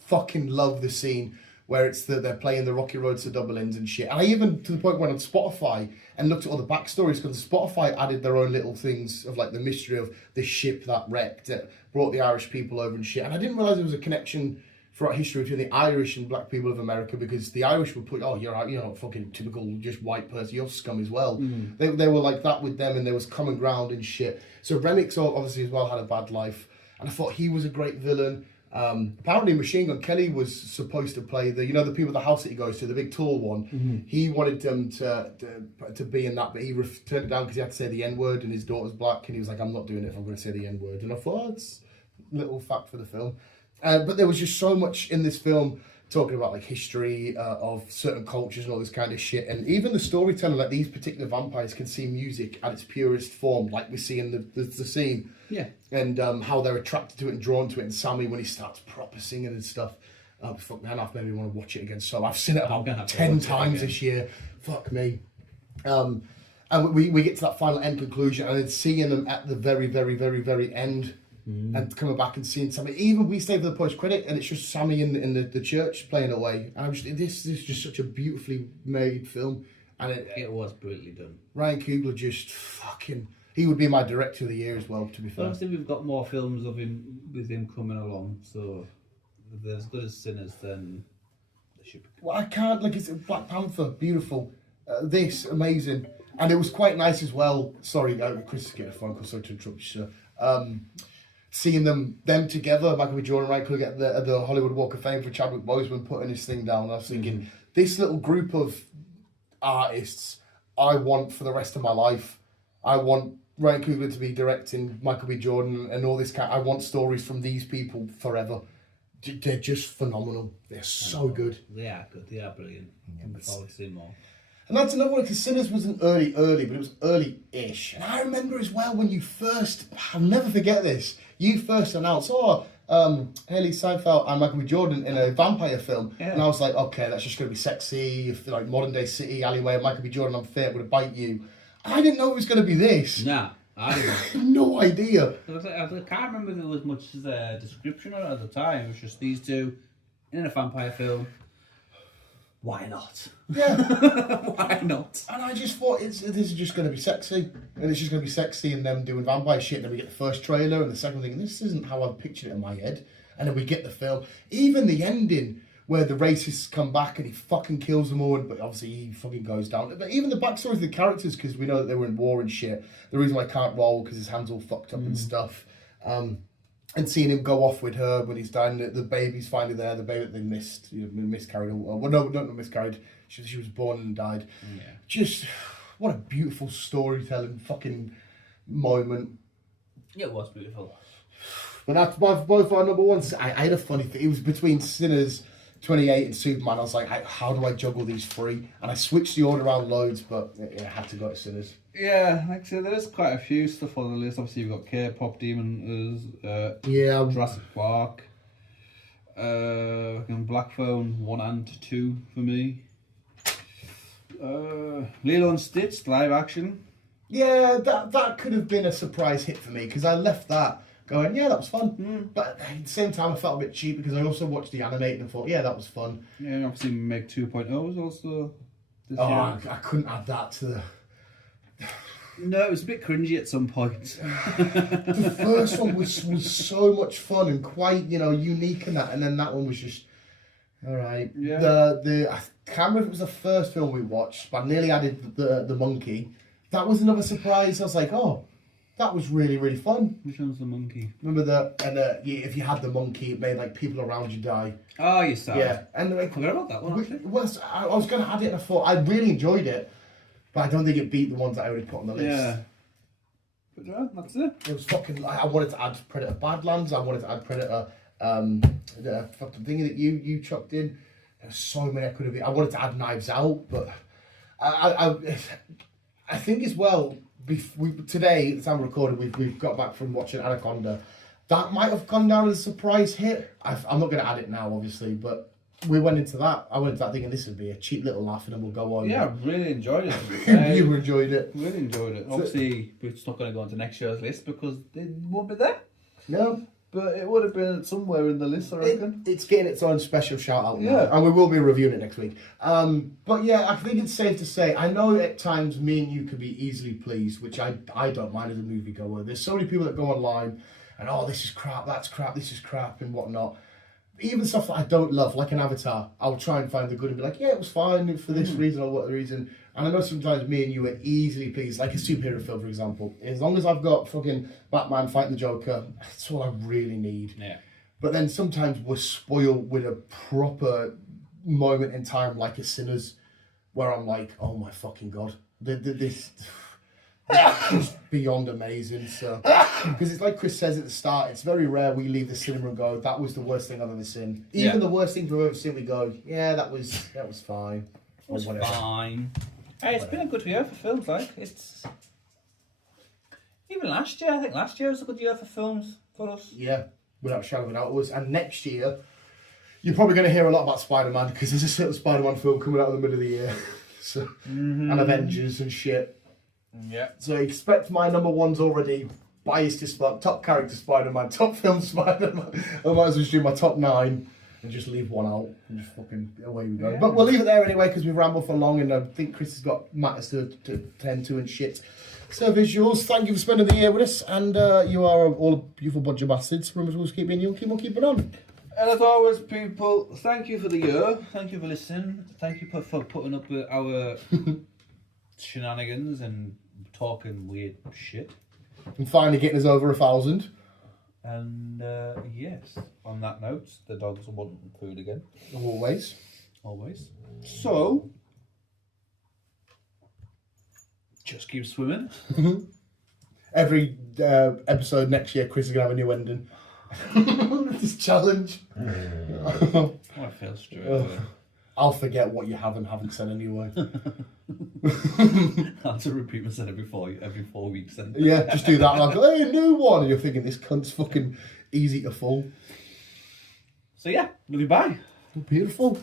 fucking love the scene where it's they're playing the Rocky Road to Dublin and shit. And I even, to the point went on Spotify and looked at all the backstories, because Spotify added their own little things of like the mystery of this ship that wrecked, that brought the Irish people over and shit. And I didn't realise there was a connection throughout history between the Irish and black people of America, because the Irish would put, you're not fucking typical just white person, you're scum as well. They were like that with them, and there was common ground and shit. So Remix obviously as well had a bad life, and I thought he was a great villain. Apparently Machine Gun Kelly was supposed to play the people at the house that he goes to, the big tall one. He wanted them to be in that, but he turned it down because he had to say the N-word, and his daughter's black, and he was like, I'm not doing it if I'm going to say the N-word. And I thought, it's a little fact for the film. But there was just so much in this film talking about like history of certain cultures and all this kind of shit, and even the storytelling, like these particular vampires can see music at its purest form, like we see in the scene. Yeah. And how they're attracted to it and drawn to it. And Sammy, when he starts proper singing and stuff, fuck man, I've maybe want to watch it again. So I've seen it about 10 times this year. Fuck me. And we get to that final end conclusion, and then seeing them at the very, very, very, very end, and coming back and seeing Sammy. Even we stay for the post credit, and it's just Sammy in the church playing away. And this is just such a beautifully made film, and it was brilliantly done. Ryan Coogler just fucking. He would be my director of the year as well, to be fair. Honestly, we've got more films of him with him coming along, so if they're as good as Sinners, then they should be good. Well, I can't, like, it's Black Panther, beautiful. This, amazing. And it was quite nice as well. Sorry, Chris is getting a phone call, sorry to interrupt you, sir. Seeing them together, Michael B. Jordan, right, could get the Hollywood Walk of Fame for Chadwick Boseman putting his thing down. I was thinking, this little group of artists I want for the rest of my life. I want Ryan Coogler to be directing Michael B. Jordan and all this kind. I want stories from these people forever. They're just phenomenal. They're so good. They are good. They are brilliant. I'm looking forward to seeing more. And that's another one, because Sinners wasn't early, but it was early-ish. And I remember as well when you first, I'll never forget this, you first announced, Haley Seinfeld and Michael B. Jordan in a vampire film. Yeah. And I was like, okay, that's just going to be sexy, like modern day city alleyway, Michael B. Jordan on fit, would bite you. I didn't know it was going to be this. Nah, I didn't. No idea. I can't remember there was much description on it at the time. It was just these two in a vampire film. Why not? Yeah. Why not? And I just thought this is just going to be sexy. And it's just going to be sexy and them doing vampire shit. And then we get the first trailer and the second thing. This isn't how I've pictured it in my head. And then we get the film. Even the ending where the racists come back and he fucking kills them all. But obviously he fucking goes down. But even the backstory of the characters, because we know that they were in war and shit. The reason why I can't roll because his hand's all fucked up and stuff. And seeing him go off with her when he's dying, the baby's finally there, the baby that they missed, miscarried. Well, no, not miscarried. She was born and died. Yeah. Just, what a beautiful storytelling fucking moment. Yeah, it was beautiful. But that's both our number ones. I had a funny thing. It was between Sinners 28 and Superman. I was like, how do I juggle these three? And I switched the order around loads, but I had to go to Sinners. Yeah, like I said, there is quite a few stuff on the list. Obviously, you've got K-pop Demon, Yeah. Jurassic Park, Black Phone 1 and 2 for me. Lilo and Stitch live action. Yeah, that could have been a surprise hit for me because I left that going, yeah, that was fun. But at the same time, I felt a bit cheap because I also watched the animated and thought, yeah, that was fun. Yeah, and obviously Meg 2.0 is also this year. I couldn't add that to the... No, it was a bit cringy at some points. The first one was so much fun and quite, unique in that. And then that one was just, all right. Yeah. I can't remember if it was the first film we watched, but I nearly added the monkey. That was another surprise. I was like, oh, that was really, really fun. Which one's the monkey? Remember that? And if you had the monkey, it made like people around you die. Oh, you saw. Yeah. And I forgot about that one, actually. I was going to add it and I thought I really enjoyed it, but I don't think it beat the ones that I already put on the list. Yeah. But yeah, that's it. It was fucking. I wanted to add Predator Badlands. I wanted to add Predator. The fucking thing that you chucked in. There's so many I could have. I wanted to add Knives Out, but I think as well. Today, at the time we recorded, we've got back from watching Anaconda. That might have gone down as a surprise hit. I'm not going to add it now, obviously, but we went into that. I went into that thinking this would be a cheap little laugh, and then we'll go on. Yeah, I really enjoyed it. You enjoyed it. Really enjoyed it. Obviously, it's not going to go onto next year's list because it won't be there. No. But it would have been somewhere in the list, I reckon. It's getting its own special shout out now. Yeah. And we will be reviewing it next week. But yeah, I think it's safe to say, I know at times me and you could be easily pleased, which I don't mind as a moviegoer. There's so many people that go online and, oh, this is crap, that's crap, this is crap, and whatnot. Even stuff that I don't love, like an Avatar, I'll try and find the good and be like, yeah, it was fine for this reason or what reason. And I know sometimes me and you are easily pleased, like a superhero film, for example. As long as I've got fucking Batman fighting the Joker, that's all I really need. Yeah. But then sometimes we're spoiled with a proper moment in time, like a Sinners, where I'm like, oh my fucking God. This is beyond amazing. So, because it's like Chris says at the start, it's very rare we leave the cinema and go, that was the worst thing I've ever seen. Even the worst things we've ever seen, we go, yeah, that was fine. It was whatever. fine. Hey, it's been a good year for films, like. It's... Even last year, I think last year was a good year for films for us. Yeah, without a shadow of a doubt it was. And next year, you're probably going to hear a lot about Spider-Man, because there's a certain Spider-Man film coming out in the middle of the year. So, and Avengers and shit. Yeah. So expect my number ones already biased as fuck. Top character Spider-Man, top film Spider-Man. I might as well just do my top 9 and just leave one out and just fucking away we go. Yeah. But we'll leave it there anyway because we've rambled for long and I think Chris has got matters to tend to and shit. So visuals, thank you for spending the year with us, and you are all a beautiful bunch of bastards. Remember to always keep being you and keep on keeping on. And as always, people, thank you for the year. Thank you for listening. Thank you for putting up with our shenanigans and talking weird shit. And finally getting us over 1,000. And yes, on that note, the dogs want food again. Always. Always. So, just keep swimming. Every episode next year, Chris is going to have a new ending. This challenge. Oh, I feel straight away. I'll forget what you have and haven't said anyway. I'll have to repeat myself every 4 weeks then. Yeah, just do that. And I'll go, hey, new one. And you're thinking, this cunt's fucking easy to fool. So yeah, love you, bye. Beautiful.